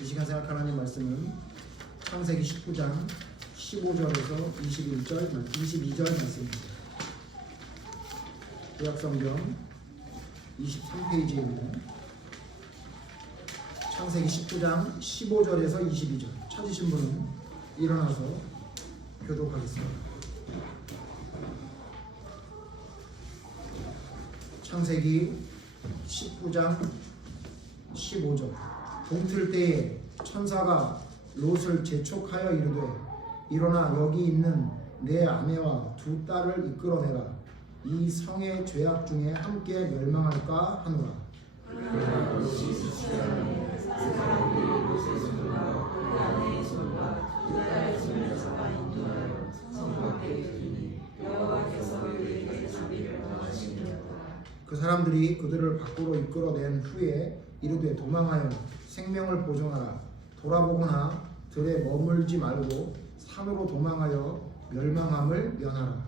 이 시간 생각할 하나님 말씀은 창세기 19장 15절에서 22절 말씀입니다. 구약성경 23페이지입니다. 창세기 19장 15절에서 22절 찾으신 분은 일어나서 교독하겠습니다. 창세기 19장 15절 동틀 때에 천사가 롯을 재촉하여 이르되 일어나 여기 있는 내 아내와 두 딸을 이끌어내라. 이 성의 죄악 중에 함께 멸망할까 하노라. 그러나 롯이 수치하니 사람들이 롯의 손과 그 아내의 손과 두 딸의 손을 잡아 인도하여 성 밖에 두니 여호와께서 그들에게 자비를 더하시니라. 그 사람들이 그들을 밖으로 이끌어낸 후에 이르되 도망하여 생명을 보존하라. 돌아보거나 들에 머물지 말고 산으로 도망하여 멸망함을 면하라.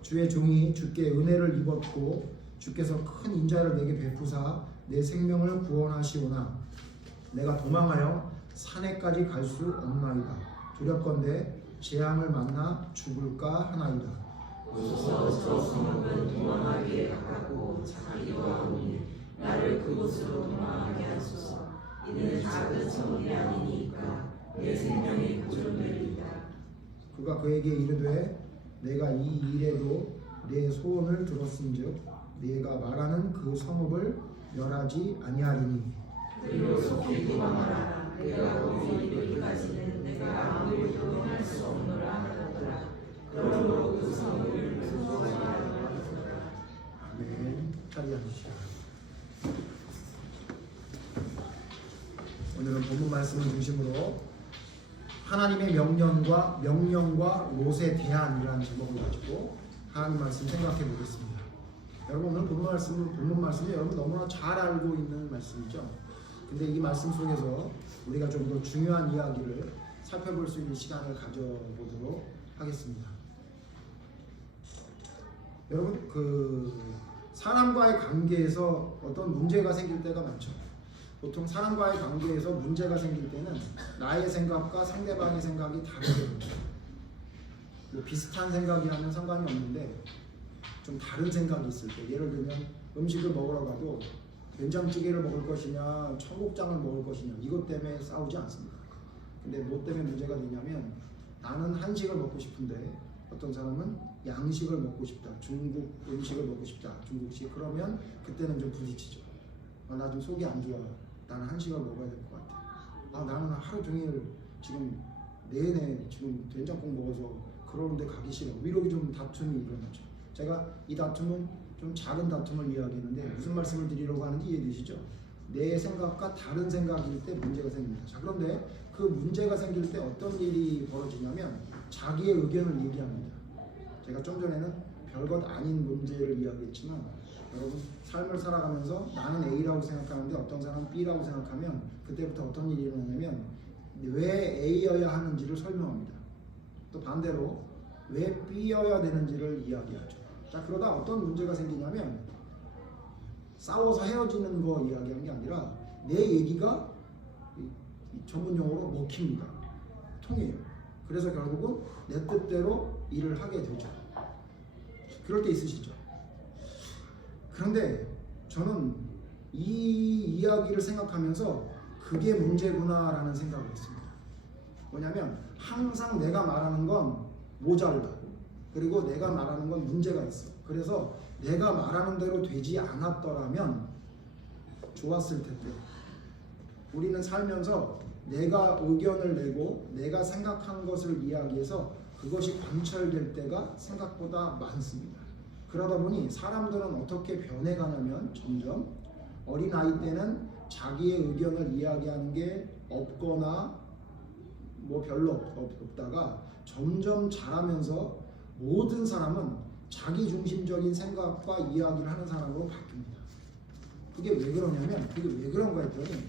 주의 종이 주께 은혜를 입었고 주께서 큰 인자를 내게 베푸사 내 생명을 구원하시오나 내가 도망하여 산에까지 갈 수 없나이다. 두렵건대 재앙을 만나 죽을까 하나이다. 저 성읍은 도망하기에 가깝고 자기와 오니 나를 그곳으로 도망하게 하소서. 이는 작은 성이 아니니까 내 생명이 보존되리이다. 그가 그에게 이르되 내가 이 일에도 내 소원을 들었은즉 네가 말하는 그 성읍을 멸하지 아니하리니 그리고 속히 도망하라. 내가 거기 이르기까지는 내가 아무리 도망할 수 없노라 하더라. 그러므로 그 성읍을 그소하리라 하더라. 아멘. 자리 앉으시오. 오늘은 본문 말씀을 중심으로 하나님의 명령과 롯의 대안이라는 제목을 가지고 하나님 말씀 생각해 보겠습니다. 여러분 오늘 본문 말씀이 여러분 너무나 잘 알고 있는 말씀이죠. 근데 이 말씀 속에서 우리가 좀 더 중요한 이야기를 살펴볼 수 있는 시간을 가져보도록 하겠습니다. 여러분 사람과의 관계에서 어떤 문제가 생길 때가 많죠. 보통 사람과의 관계에서 문제가 생길 때는 나의 생각과 상대방의 생각이 다르게 됩니다. 뭐 비슷한 생각이라면 상관이 없는데 좀 다른 생각이 있을 때, 예를 들면 음식을 먹으러 가도 된장찌개를 먹을 것이냐 청국장을 먹을 것이냐 이것 때문에 싸우지 않습니다. 근데 뭐 때문에 문제가 되냐면 나는 한식을 먹고 싶은데 어떤 사람은 양식을 먹고 싶다, 중국 음식을 먹고 싶다, 중국식. 그러면 그때는 좀 부딪히죠. 나 좀 속이 안 좋아. 나는 한식을 먹어야 될 것 같아. 나는 하루 종일 지금 내내 지금 된장국 먹어서 그러는데 가기 싫어. 이렇게 좀 다툼이 일어나죠. 제가 이 다툼은 좀 작은 다툼을 이야기했는데 무슨 말씀을 드리려고 하는지 이해되시죠? 내 생각과 다른 생각일 때 문제가 생깁니다. 자, 그런데 그 문제가 생길 때 어떤 일이 벌어지냐면 자기의 의견을 얘기합니다. 제가 좀 전에는 별것 아닌 문제를 이야기했지만 여러분 삶을 살아가면서 나는 A라고 생각하는데 어떤 사람은 B라고 생각하면 그때부터 어떤 일이 일어나냐면 왜 A여야 하는지를 설명합니다. 또 반대로 왜 B여야 되는지를 이야기하죠. 자, 그러다 어떤 문제가 생기냐면 싸워서 헤어지는 거 이야기하는 게 아니라 내 얘기가 전문 용어로 먹힙니다. 통해요. 그래서 결국은 내 뜻대로 일을 하게 되죠. 그럴 때 있으시죠? 그런데 저는 이 이야기를 생각하면서 그게 문제구나라는 생각을 했습니다. 뭐냐면 항상 내가 말하는 건 모자르다. 그리고 내가 말하는 건 문제가 있어. 그래서 내가 말하는 대로 되지 않았더라면 좋았을 텐데 우리는 살면서 내가 의견을 내고 내가 생각한 것을 이야기해서 그것이 관철될 때가 생각보다 많습니다. 그러다 보니 사람들은 어떻게 변해가냐면 점점 어린아이 때는 자기의 의견을 이야기하는 게 없거나 뭐 별로 없다가 점점 자라면서 모든 사람은 자기중심적인 생각과 이야기를 하는 사람으로 바뀝니다. 그게 왜 그러냐면 그게 왜 그런가 했더니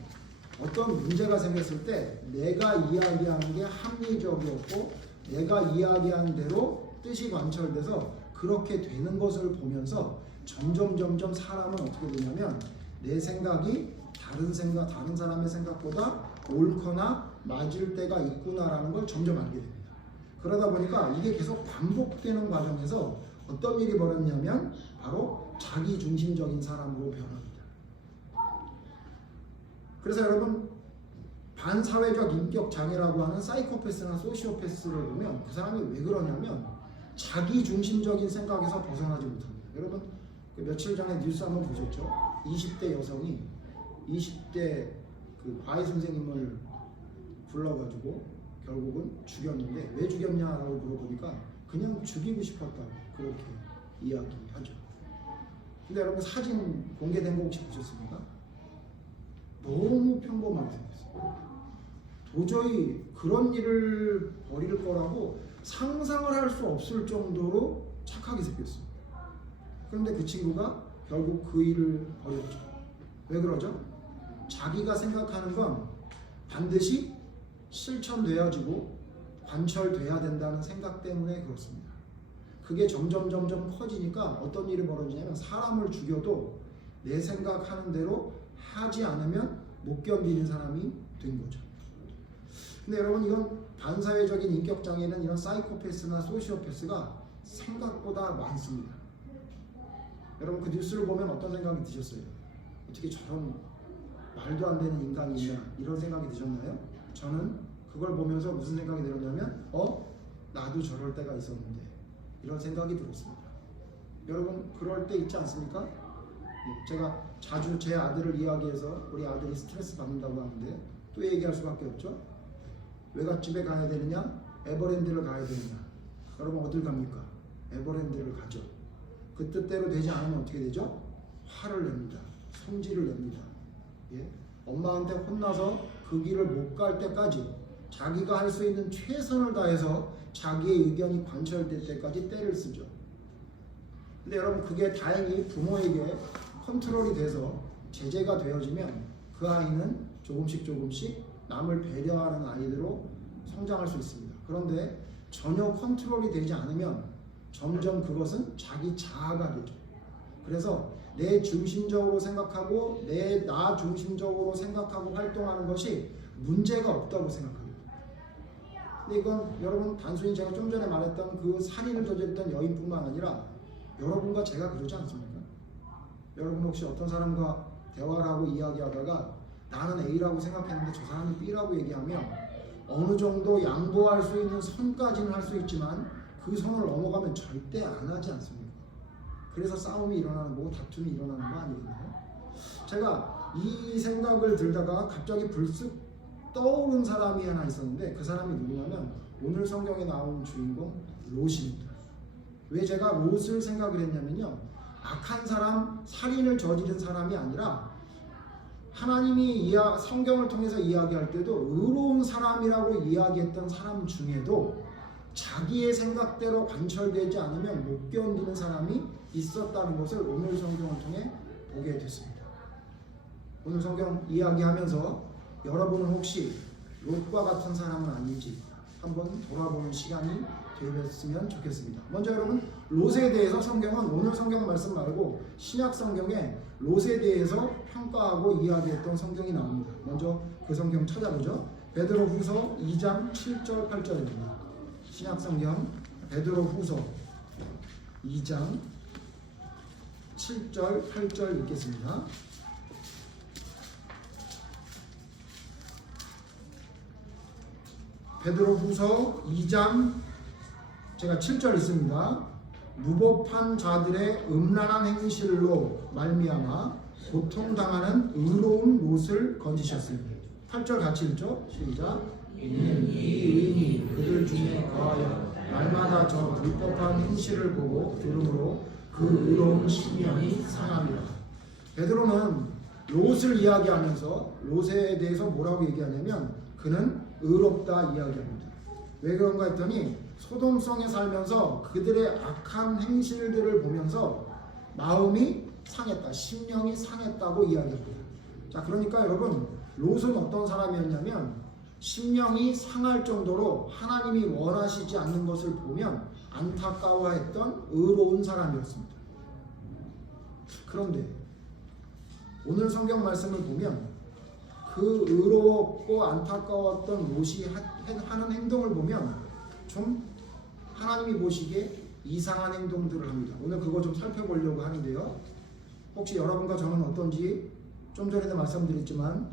어떤 문제가 생겼을 때 내가 이야기하는 게 합리적이었고 내가 이야기하는 대로 뜻이 관철돼서 그렇게 되는 것을 보면서 점점 사람은 어떻게 되냐면 내 생각이 다른 사람의 생각보다 옳거나 맞을 때가 있구나라는 걸 점점 알게 됩니다. 그러다 보니까 이게 계속 반복되는 과정에서 어떤 일이 벌어지냐면 바로 자기중심적인 사람으로 변합니다. 그래서 여러분 반사회적 인격 장애라고 하는 사이코패스나 소시오패스를 보면 그 사람이 왜 그러냐면 자기중심적인 생각에서 벗어나지 못합니다. 여러분 그 며칠 전에 뉴스 한번 보셨죠? 20대 여성이 20대 그 과외 선생님을 불러가지고 결국은 죽였는데 왜 죽였냐라고 물어보니까 그냥 죽이고 싶었다고 그렇게 이야기하죠. 근데 여러분 사진 공개된 거 혹시 보셨습니까? 너무 평범하게 생겼어요. 도저히 그런 일을 벌일 거라고 상상을 할 수 없을 정도로 착하게 생겼어요. 그런데 그 친구가 결국 그 일을 벌였죠. 왜 그러죠? 자기가 생각하는 건 반드시 실천되어지고 관철돼야 된다는 생각 때문에 그렇습니다. 그게 점점 커지니까 어떤 일이 벌어지냐면 사람을 죽여도 내 생각하는 대로 하지 않으면 못 견디는 사람이 된 거죠. 근데 여러분 이건 반사회적인 인격장애는 이런 사이코패스나 소시오패스가 생각보다 많습니다. 여러분 그 뉴스를 보면 어떤 생각이 드셨어요? 어떻게 저런 말도 안 되는 인간이 있나 이런 생각이 드셨나요? 저는 그걸 보면서 무슨 생각이 들었냐면 나도 저럴 때가 있었는데 이런 생각이 들었습니다. 여러분 그럴 때 있지 않습니까? 제가 자주 제 아들을 이야기해서 우리 아들이 스트레스 받는다고 하는데 또 얘기할 수밖에 없죠. 외갓집에 가야 되느냐 에버랜드를 가야 되느냐. 여러분 어딜 갑니까? 에버랜드를 가죠. 그 뜻대로 되지 않으면 어떻게 되죠? 화를 냅니다. 성질을 냅니다. 예? 엄마한테 혼나서 그 길을 못 갈 때까지 자기가 할 수 있는 최선을 다해서 자기의 의견이 관철될 때까지 때를 쓰죠. 근데 여러분 그게 다행히 부모에게 컨트롤이 돼서 제재가 되어지면 그 아이는 조금씩 남을 배려하는 아이로 성장할 수 있습니다. 그런데 전혀 컨트롤이 되지 않으면 점점 그것은 자기 자아가 되죠. 그래서 내 중심적으로 생각하고 나 중심적으로 생각하고 활동하는 것이 문제가 없다고 생각합니다. 근데 이건 여러분 단순히 제가 좀 전에 말했던 그 살인을 저질렀던 여인뿐만 아니라 여러분과 제가 그러지 않습니까? 여러분 혹시 어떤 사람과 대화를 하고 이야기하다가 나는 A라고 생각했는데 저 사람이 B라고 얘기하면 어느 정도 양보할 수 있는 선까지는 할 수 있지만 그 선을 넘어가면 절대 안 하지 않습니까? 그래서 싸움이 일어나는 거고 다툼이 일어나는 거 아니겠나요? 제가 이 생각을 들다가 갑자기 불쑥 떠오른 사람이 하나 있었는데 그 사람이 누구냐면 오늘 성경에 나온 주인공 롯입니다. 왜 제가 롯을 생각을 했냐면요, 악한 사람, 살인을 저지른 사람이 아니라 하나님이 성경을 통해서 이야기할 때도 의로운 사람이라고 이야기했던 사람 중에도 자기의 생각대로 관철되지 않으면 못 견디는 사람이 있었다는 것을 오늘 성경을 통해 보게 됐습니다. 오늘 성경 이야기하면서 여러분은 혹시 롯과 같은 사람은 아닌지 한번 돌아보는 시간이 되었으면 좋겠습니다. 먼저 여러분 롯에 대해서 성경은 오늘 성경 말씀 말고 신약 성경에 롯에 대해서 평가하고 이야기했던 성경이 나옵니다. 먼저 그 성경 찾아보죠. 베드로후서 2장 7절 8절입니다. 신약 성경 베드로후서 2장 7절 8절 읽겠습니다. 베드로후서 2장 제가 7절 있습니다. 무법한 자들의 음란한 행실로 말미암아 고통당하는 의로운 롯을 건지셨습니다. 8절 같이 읽죠. 시작. 이는 이 의인이 그들 중에 거하여 날마다 저 불법한 행실을 보고 들음으로 그 의로운 심령이 상함이라. 베드로는 롯을 이야기하면서 롯에 대해서 뭐라고 얘기하냐면 그는 의롭다 이야기합니다. 왜 그런가 했더니 소돔성에 살면서 그들의 악한 행실들을 보면서 마음이 상했다, 심령이 상했다고 이야기합니다. 자, 그러니까 여러분 롯은 어떤 사람이었냐면 심령이 상할 정도로 하나님이 원하시지 않는 것을 보면 안타까워했던 의로운 사람이었습니다. 그런데 오늘 성경 말씀을 보면 그 의롭고 안타까웠던 롯이 하는 행동을 보면 좀 하나님이 보시기에 이상한 행동들을 합니다. 오늘 그거 좀 살펴보려고 하는데요. 혹시 여러분과 저는 어떤지 좀 전에도 말씀드렸지만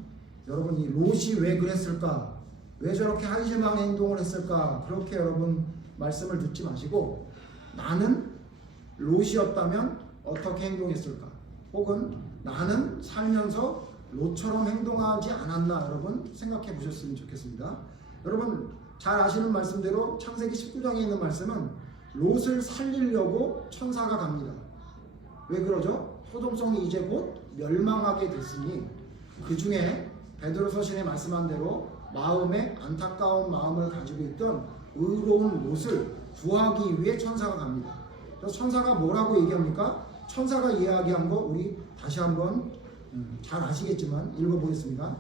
여러분 이 롯이 왜 그랬을까? 왜 저렇게 한심한 행동을 했을까? 그렇게 여러분 말씀을 듣지 마시고 나는 롯이었다면 어떻게 행동했을까? 혹은 나는 살면서 롯처럼 행동하지 않았나 여러분 생각해 보셨으면 좋겠습니다. 여러분 잘 아시는 말씀대로 창세기 19장에 있는 말씀은 롯을 살리려고 천사가 갑니다. 왜 그러죠? 소돔성이 이제 곧 멸망하게 됐으니 그 중에 베드로서신에 말씀한 대로 마음에 안타까운 마음을 가지고 있던 의로운 롯을 구하기 위해 천사가 갑니다. 그래서 천사가 뭐라고 얘기합니까? 천사가 이야기한 거 우리 다시 한번 잘 아시겠지만 읽어보겠습니다.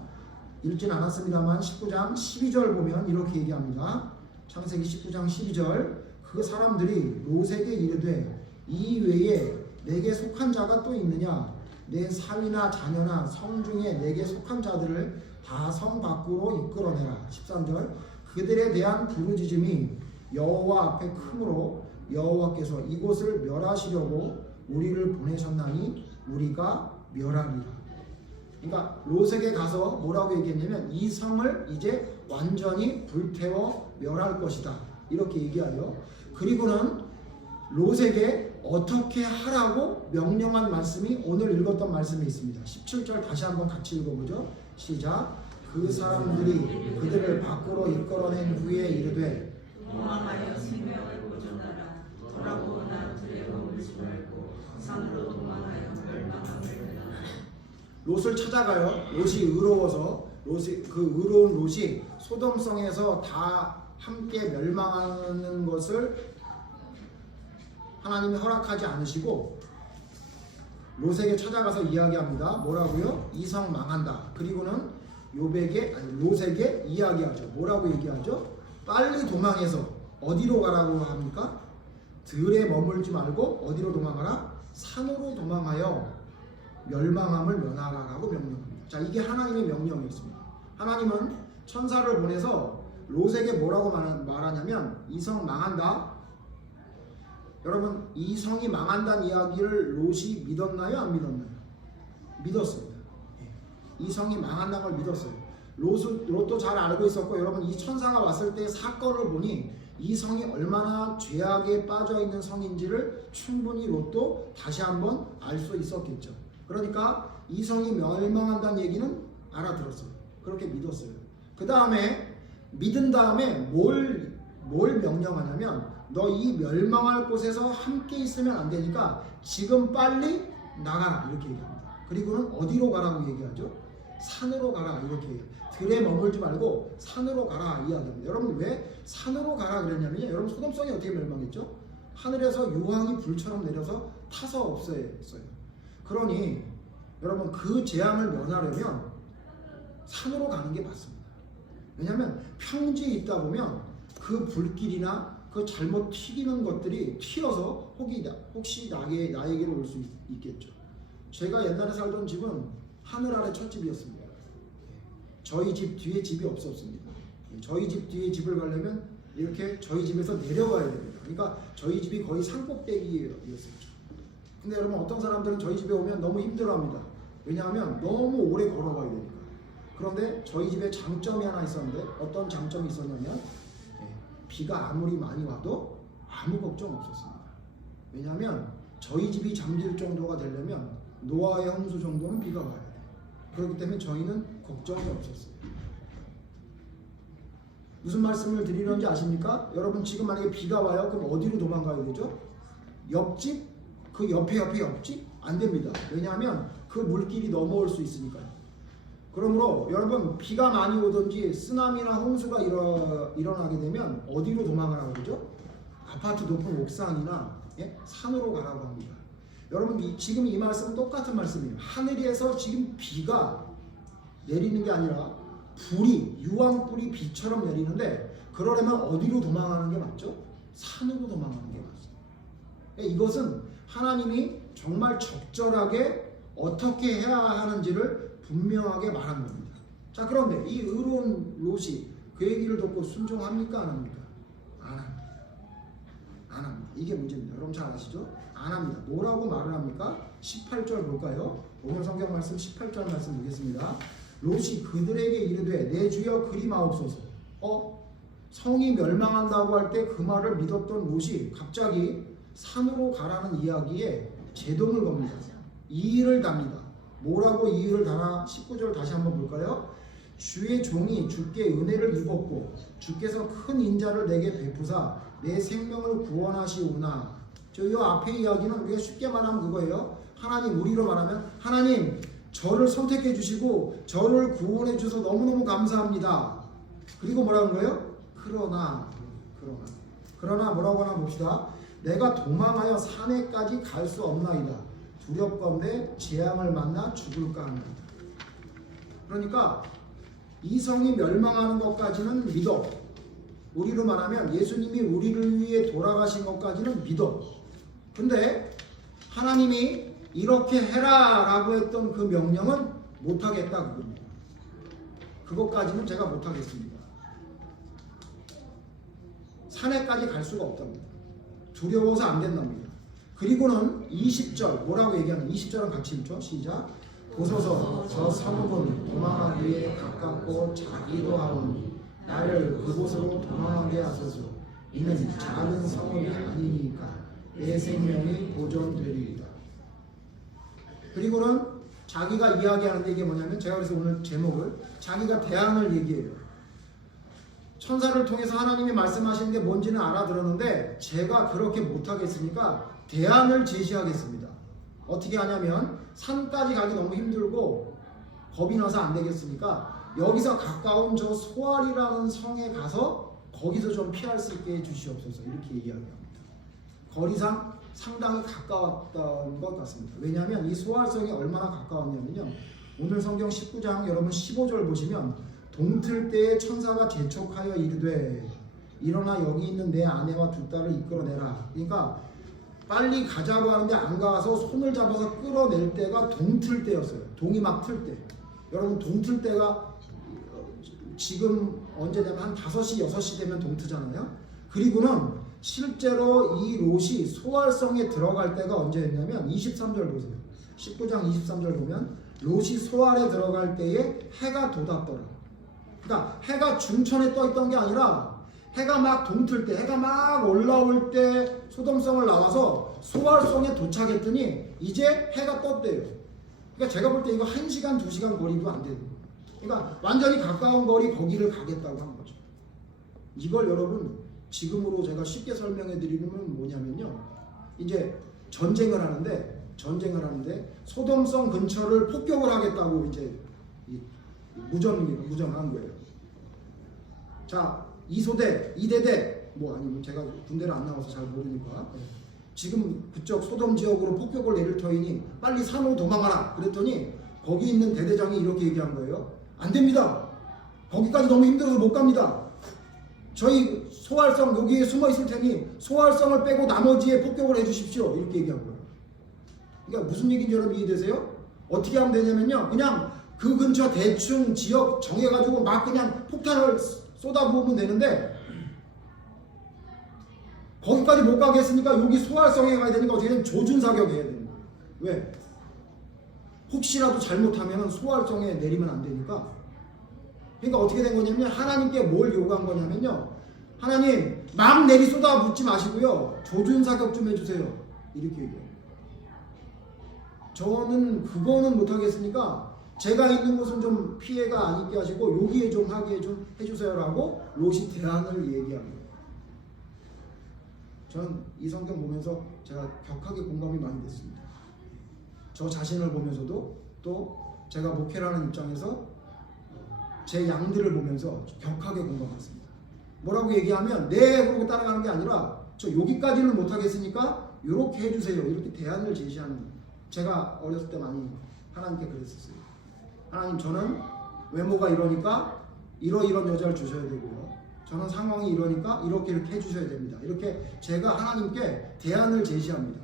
읽진 않았습니다만 19장 12절 보면 이렇게 얘기합니다. 창세기 19장 12절 그 사람들이 롯에게 이르되 이 외에 내게 속한 자가 또 있느냐? 내 사위나 자녀나 성 중에 내게 속한 자들을 다 성 밖으로 이끌어내라. 13절 그들에 대한 부르짖음이 여호와 앞에 크므로 여호와께서 이곳을 멸하시려고 우리를 보내셨나니 우리가 멸하리라. 그러니까 롯에게 가서 뭐라고 얘기했냐면 이 성을 이제 완전히 불태워 멸할 것이다. 이렇게 얘기하죠. 그리고는 롯에게 어떻게 하라고 명령한 말씀이 오늘 읽었던 말씀에 있습니다. 17절 다시 한번 같이 읽어보죠. 시작. 그 사람들이 그들을 밖으로 이끌어낸 후에 이르되 도망하여 생명을 보존하라. 돌아보나 들에 머물지 말고 산으로 도망하여 멸망함을 면하라. 롯을 찾아가요. 롯이 의로워서 그 의로운 롯이 소돔성에서 다 함께 멸망하는 것을 하나님이 허락하지 않으시고 롯에게 찾아가서 이야기합니다. 뭐라고요? 이 성 망한다. 그리고는 롯에게 이야기하죠. 뭐라고 얘기하죠? 빨리 도망해서 어디로 가라고 합니까? 들에 머물지 말고 어디로 도망하라? 산으로 도망하여 멸망함을 면하라라고 명령합니다. 자, 이게 하나님의 명령이었습니다. 하나님은 천사를 보내서 롯에게 뭐라고 말하냐면 이 성 망한다. 여러분 이 성이 망한다는 이야기를 롯이 믿었나요? 안 믿었나요? 믿었습니다. 이 성이 망한다는 걸 믿었어요. 롯도 잘 알고 있었고 여러분 이 천사가 왔을 때 사건을 보니 이 성이 얼마나 죄악에 빠져있는 성인지를 충분히 롯도 다시 한번 알 수 있었겠죠. 그러니까 이 성이 멸망한다는 얘기는 알아들었어요. 그렇게 믿었어요. 그 다음에 믿은 다음에 뭘 명령하냐면 너 이 멸망할 곳에서 함께 있으면 안 되니까 지금 빨리 나가라 이렇게 얘기합니다. 그리고는 어디로 가라고 얘기하죠? 산으로 가라 이렇게 얘기해요. 들에 머물지 말고 산으로 가라 이야기합니다. 여러분 왜 산으로 가라 그랬냐면요. 여러분 소돔성이 어떻게 멸망했죠? 하늘에서 유황이 불처럼 내려서 타서 없어졌어요. 그러니 여러분 그 재앙을 면하려면 산으로 가는 게 맞습니다. 왜냐하면 평지에 있다 보면 그 불길이나 그 잘못 튀기는 것들이 튀어서 혹시 나에게로 올 수 있겠죠. 제가 옛날에 살던 집은 하늘 아래 첫집이었습니다. 저희 집 뒤에 집이 없었습니다. 저희 집 뒤에 집을 가려면 이렇게 저희 집에서 내려가야 됩니다. 그러니까 저희 집이 거의 산꼭대기였었죠. 근데 여러분 어떤 사람들은 저희 집에 오면 너무 힘들어합니다. 왜냐하면 너무 오래 걸어가야 되니까. 그런데 저희 집에 장점이 하나 있었는데 어떤 장점이 있었냐면 비가 아무리 많이 와도 아무 걱정 없었습니다. 왜냐하면 저희 집이 잠길 정도가 되려면 노아의 홍수 정도는 비가 와야 돼요. 그렇기 때문에 저희는 걱정이 없었어요. 무슨 말씀을 드리는지 아십니까? 여러분 지금 만약에 비가 와요. 그럼 어디로 도망가야 되죠? 옆집? 그 옆에 옆집? 안 됩니다. 왜냐하면 그 물길이 넘어올 수 있으니까요. 그러므로 여러분 비가 많이 오든지 쓰나미나 홍수가 일어나게 되면 어디로 도망가라고 그러죠? 아파트 높은 옥상이나 산으로 가라고 합니다. 여러분 지금 이 말씀은 똑같은 말씀이에요. 하늘에서 지금 비가 내리는 게 아니라 유황불이 비처럼 내리는데 그러려면 어디로 도망가는 게 맞죠? 산으로 도망가는 게 맞습니다. 이것은 하나님이 정말 적절하게 어떻게 해야 하는지를 분명하게 말한 겁니다. 자, 그런데 이 의로운 롯이 그 얘기를 듣고 순종합니까? 안 합니까? 안 합니다. 안 합니다. 이게 문제입니다. 여러분 잘 아시죠? 안 합니다. 뭐라고 말을 합니까? 18절 볼까요? 오늘 성경 말씀 18절 말씀 보겠습니다. 롯이 그들에게 이르되 내 주여 그리마옵소서. 성이 멸망한다고 할 때 그 말을 믿었던 롯이 갑자기 산으로 가라는 이야기에 제동을 겁니다. 이의를 답니다. 뭐라고 이의를 다나? 19절 다시 한번 볼까요? 주의 종이 주께 은혜를 입었고 주께서 큰 인자를 내게 베푸사 내 생명을 구원하시오나. 이 앞에 이야기는 우리가 쉽게 말하면 그거예요. 하나님, 우리로 말하면 하나님 저를 선택해 주시고 저를 구원해 주셔서 너무너무 감사합니다. 그리고 뭐라는 거예요? 그러나 뭐라고 하나 봅시다. 내가 도망하여 산에까지 갈 수 없나이다. 두렵건대 재앙을 만나 죽을까 합니다. 그러니까 이 성이 멸망하는 것까지는 믿어. 우리로 말하면 예수님이 우리를 위해 돌아가신 것까지는 믿어. 근데 하나님이 이렇게 해라 라고 했던 그 명령은 못하겠다 그겁니다. 그것까지는 제가 못하겠습니다. 산에까지 갈 수가 없답니다. 두려워서 안 된답니다. 그리고는 20절 뭐라고 얘기하는 20절은 같이 읽죠. 시작. 보소서 저 성읍은 도망하기에 가깝고 자기도 하오니 나를 그곳으로 도망하게 하소서. 이는 작은 성읍이 아니니까 내 생명이 보존되리이다. 그리고는 자기가 이야기하는데 이게 뭐냐면 제가 그래서 오늘 제목을 자기가 대안을 얘기해요. 천사를 통해서 하나님이 말씀하신 게 뭔지는 알아들었는데 제가 그렇게 못하겠으니까 대안을 제시하겠습니다. 어떻게 하냐면 산까지 가기 너무 힘들고 겁이 나서 안 되겠으니까 여기서 가까운 저 소알이라는 성에 가서 거기서 좀 피할 수 있게 해주시옵소서. 이렇게 이야기합니다. 거리상 상당히 가까웠던 것 같습니다. 왜냐하면 이 소알성이 얼마나 가까웠냐면요. 오늘 성경 19장 여러분 15절 보시면 동틀 때에 천사가 재촉하여 이르되 일어나 여기 있는 내 아내와 두 딸을 이끌어내라. 그러니까 빨리 가자고 하는데 안 가서 손을 잡아서 끌어낼 때가 동틀 때였어요. 동이 막 틀 때. 여러분 동틀 때가 지금 언제 되면 한 5시 6시 되면 동트잖아요. 그리고는 실제로 이 롯이 소알성에 들어갈 때가 언제였냐면 23절 보세요. 19장 23절 보면 롯이 소알에 들어갈 때에 해가 돋았더라. 그러니까 해가 중천에 떠 있던 게 아니라 해가 막 동틀 때, 해가 막 올라올 때 소돔성을 나와서 소알성에 도착했더니 이제 해가 떴대요. 그러니까 제가 볼 때 이거 1시간, 2시간 거리도 안 돼요. 그러니까 완전히 가까운 거리 거기를 가겠다고 한 거죠. 이걸 여러분 지금으로 제가 쉽게 설명해 드리면 뭐냐면요. 이제 전쟁을 하는데 소돔성 근처를 폭격을 하겠다고 이제 무전한 거예요. 자, 2소대, 2대대 뭐 아니면 제가 군대를 안 나와서 잘 모르니까 지금 그쪽 소돔 지역으로 폭격을 내릴 터이니 빨리 산으로 도망가라 그랬더니 거기 있는 대대장이 이렇게 얘기한 거예요. 안 됩니다. 거기까지 너무 힘들어서 못 갑니다. 저희 소알성 여기에 숨어 있을 테니 소알성을 빼고 나머지에 폭격을 해주십시오. 이렇게 얘기한 거예요. 그러니까 무슨 얘기인지 여러분 이해되세요? 어떻게 하면 되냐면요. 그냥 그 근처 대충 지역 정해가지고 막 그냥 폭탄을 쏟아부으면 되는데 거기까지 못 가겠으니까 여기 소알성에 가야 되니까 어떻게든 조준사격해야 되는 거예요. 왜? 혹시라도 잘못하면 소알성에 내리면 안 되니까. 그러니까 어떻게 된 거냐면 하나님께 뭘 요구한 거냐면요. 하나님 막 내리 쏟아붓지 마시고요. 조준사격 좀 해주세요. 이렇게 얘기해요. 저는 그거는 못하겠으니까 제가 있는 곳은 좀 피해가 안 있게 하시고 여기에 좀 하게 좀 해주세요라고 롯이 대안을 얘기합니다. 저는 이 성경 보면서 제가 격하게 공감이 많이 됐습니다. 저 자신을 보면서도 또 제가 목회라는 입장에서 제 양들을 보면서 격하게 공감했습니다. 뭐라고 얘기하면 네 그러고 따라가는 게 아니라 저 여기까지는 못하겠으니까 이렇게 해주세요. 이렇게 대안을 제시하는 제가 어렸을 때 많이 하나님께 그랬었어요. 하나님 저는 외모가 이러니까 이런 여자를 주셔야 되고요. 저는 상황이 이러니까 이렇게 해주셔야 됩니다. 이렇게 제가 하나님께 대안을 제시합니다.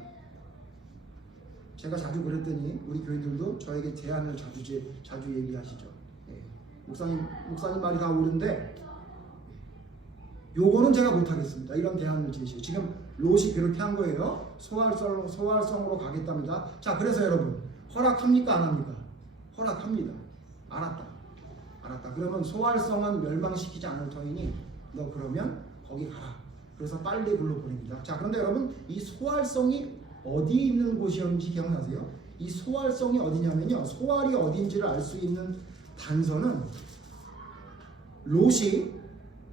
제가 자주 그랬더니 우리 교인들도 저에게 제안을 자주 얘기하시죠. 예. 목사님 말이 다 옳은데 요거는 제가 못하겠습니다. 이런 대안을 제시해요. 지금 롯이 그렇게 한 거예요. 소활성으로 가겠답니다. 자, 그래서 여러분 허락합니까 안 합니까? 허락합니다. 알았다. 그러면 소활성은 멸망시키지 않을 터이니 너 그러면 거기 가라. 그래서 빨리 글로 보냅니다. 자, 그런데 여러분 이 소활성이 어디 있는 곳이었는지 기억나세요? 이 소활성이 어디냐면요, 소활이 어딘지를 알 수 있는 단서는 롯이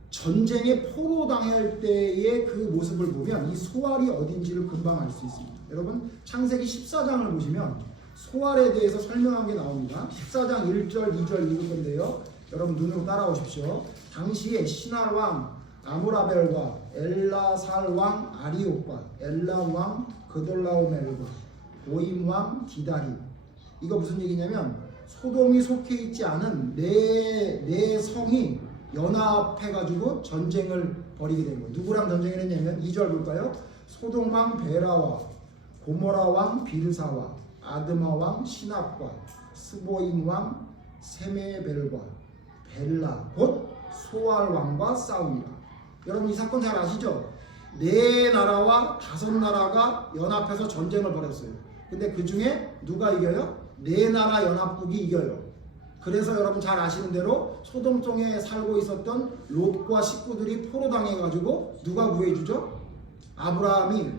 전쟁에 포로당할 때의 그 모습을 보면 이 소활이 어딘지를 금방 알 수 있습니다. 여러분 창세기 14장을 보시면 소활에 대해서 설명한 게 나옵니다. 14장 1절 2절 읽을 건데요, 여러분 눈으로 따라오십시오. 당시에 시날 왕 아므라벨과 엘라살 왕 아리옥과 엘람 왕 그돌라오멜과 고임 왕 디다리, 이거 무슨 얘기냐면 소돔이 속해 있지 않은 네 성이 연합해가지고 전쟁을 벌이게 된 거예요. 누구랑 전쟁을 했냐면 2절 볼까요? 소돔 왕 베라와 고모라 왕 비르사와 아드마 왕 시납과 스보임 왕 세메벨과 벨라 곧 소알 왕과 싸웁니다. 여러분 이 사건 잘 아시죠? 네 나라와 5나라가 연합해서 전쟁을 벌였어요. 근데 그 중에 누가 이겨요? 네 나라 연합국이 이겨요. 그래서 여러분 잘 아시는 대로 소돔성에 살고 있었던 롯과 식구들이 포로당해가지고 누가 구해주죠? 아브라함이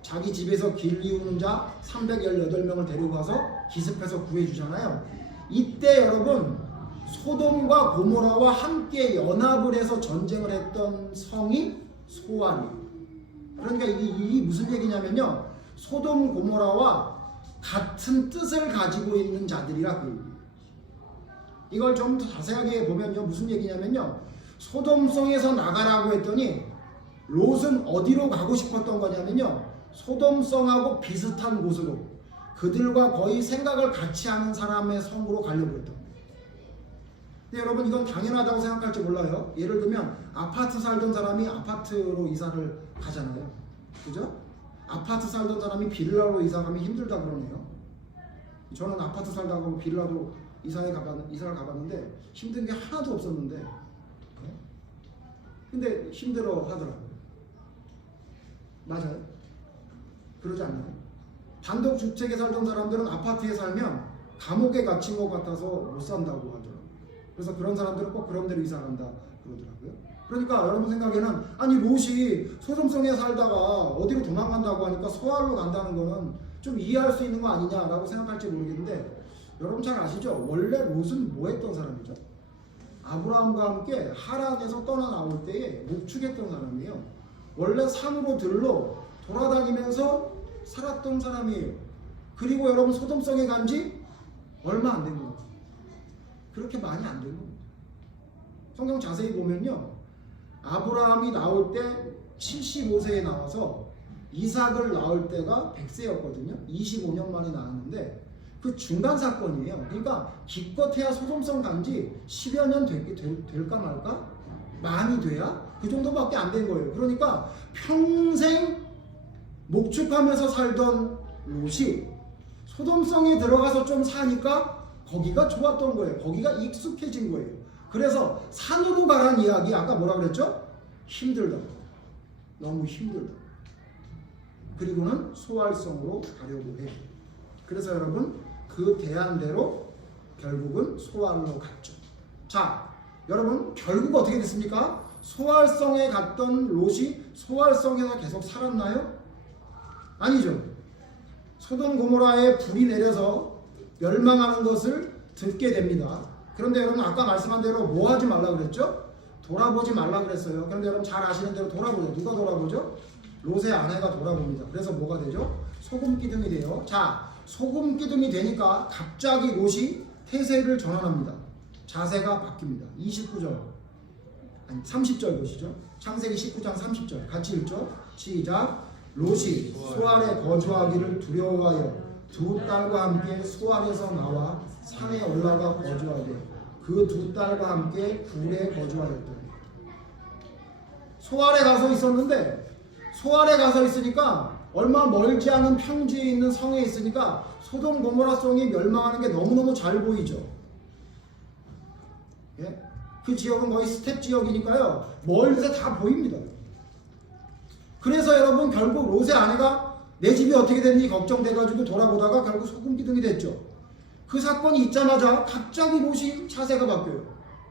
자기 집에서 길 이우는 자 318명을 데리고 가서 기습해서 구해주잖아요. 이때 여러분 소돔과 고모라와 함께 연합을 해서 전쟁을 했던 성이 소알이에요. 그러니까 이게 무슨 얘기냐면요, 소돔 고모라와 같은 뜻을 가지고 있는 자들이라 그 얘기예요. 이걸 좀 더 자세하게 보면요, 무슨 얘기냐면요, 소돔성에서 나가라고 했더니 롯은 어디로 가고 싶었던 거냐면요, 소돔성하고 비슷한 곳으로, 그들과 거의 생각을 같이 하는 사람의 성으로 가려고 했던 거예요. 근데 여러분 이건 당연하다고 생각할지 몰라요. 예를 들면 아파트 살던 사람이 아파트로 이사를 가잖아요. 그죠? 아파트 살던 사람이 빌라로 이사 가면 힘들다 그러네요. 저는 아파트 살다가 빌라도 이사를 가봤는데 힘든 게 하나도 없었는데, 네? 근데 힘들어 하더라고요. 맞아요? 그러지 않나요? 단독주택에 살던 사람들은 아파트에 살면 감옥에 갇힌 것 같아서 못 산다고 하더라고요. 그래서 그런 사람들은 꼭 그런 데로 이사 간다 그러더라고요. 그러니까 여러분 생각에는 아니 롯이 소돔성에 살다가 어디로 도망간다고 하니까 소알로 간다는 거는 좀 이해할 수 있는 거 아니냐라고 생각할지 모르겠는데, 여러분 잘 아시죠? 원래 롯은 뭐 했던 사람이죠? 아브라함과 함께 하란에서 떠나 나올 때에 목축했던 사람이에요. 원래 산으로 들러 돌아다니면서 살았던 사람이에요. 그리고 여러분 소돔성에 간 지 얼마 안 된 거예요. 그렇게 많이 안 된 겁니다. 성경 자세히 보면요, 아브라함이 나올 때 75세에 나와서 이삭을 낳을 때가 100세였거든요. 25년 만에 나왔는데 그 중간 사건이에요. 그러니까 기껏해야 소돔성 간지 10여 년 될까 말까? 많이 돼야 그 정도밖에 안 된 거예요. 그러니까 평생 목축하면서 살던 롯이 소돔성에 들어가서 좀 사니까 거기가 좋았던 거예요. 거기가 익숙해진 거예요. 그래서 산으로 가란 이야기, 아까 뭐라 그랬죠? 힘들다고. 너무 힘들다. 그리고는 소활성으로 가려고 해요. 그래서 여러분 그 대안대로 결국은 소활로 갔죠. 자, 여러분 결국 어떻게 됐습니까? 소활성에 갔던 롯이 소활성에서 계속 살았나요? 아니죠. 소돔 고모라에 불이 내려서 멸망하는 것을 듣게 됩니다. 그런데 여러분 아까 말씀한 대로 뭐 하지 말라 그랬죠? 돌아보지 말라 그랬어요. 그런데 여러분 잘 아시는 대로 돌아보죠. 누가 돌아보죠? 롯의 아내가 돌아봅니다. 그래서 뭐가 되죠? 소금 기둥이 돼요. 자, 소금 기둥이 되니까 갑자기 롯이 태세를 전환합니다. 자세가 바뀝니다. 30절 보시죠. 창세기 19장 30절 같이 읽죠. 시작. 롯이 소알에 거주하기를 두려워하여 두 딸과 함께 소알에서 나와 산에 올라가 거주하되 그 두 딸과 함께 굴에 거주하였더니. 소알에 가서 있었는데, 소알에 가서 있으니까 얼마 멀지 않은 평지에 있는 성에 있으니까 소돔 고모라 성이 멸망하는 게 너무너무 잘 보이죠. 예? 그 지역은 거의 스텝 지역이니까요. 멀리서 다 보입니다. 그래서 여러분 결국 롯의 아내가 내 집이 어떻게 됐니 걱정돼가지고 돌아보다가 결국 소금 기둥이 됐죠. 그 사건이 있자마자 갑자기 롯이 자세가 바뀌어요.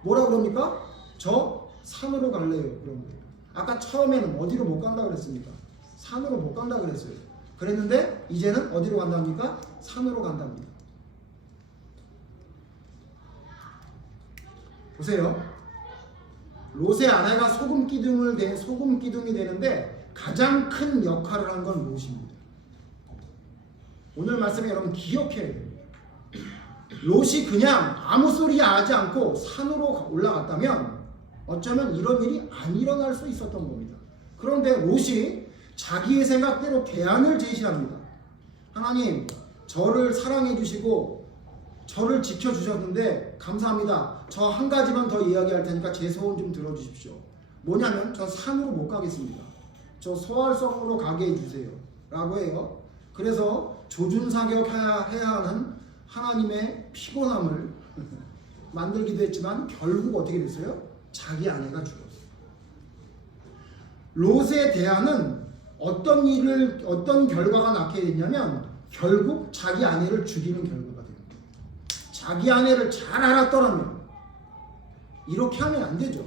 뭐라 그럽니까? 저 산으로 갈래요. 그런 거예요. 아까 처음에는 어디로 못 간다 그랬습니까? 산으로 못 간다 그랬어요. 그랬는데 이제는 어디로 간답니까? 산으로 간답니다. 보세요. 롯의 아내가 소금 기둥이 되는데 가장 큰 역할을 한 건 롯입니다. 오늘 말씀에 여러분 기억해야 됩니다. 롯이 그냥 아무 소리 하지 않고 산으로 올라갔다면 어쩌면 이런 일이 안 일어날 수 있었던 겁니다. 그런데 롯이 자기의 생각대로 대안을 제시합니다. 하나님, 저를 사랑해 주시고 저를 지켜주셨는데 감사합니다. 저 한 가지만 더 이야기할 테니까 제 소원 좀 들어주십시오. 뭐냐면 저 산으로 못 가겠습니다. 저 소알성으로 가게 해주세요. 라고 해요. 그래서 조준사격해야 하는 하나님의 피곤함을 만들기도 했지만 결국 어떻게 됐어요? 자기 아내가 죽었어요. 롯의 대안은 어떤 결과가 낳게 됐냐면 결국 자기 아내를 죽이는 결과가 됩니다. 자기 아내를 잘 알았더라면 이렇게 하면 안 되죠.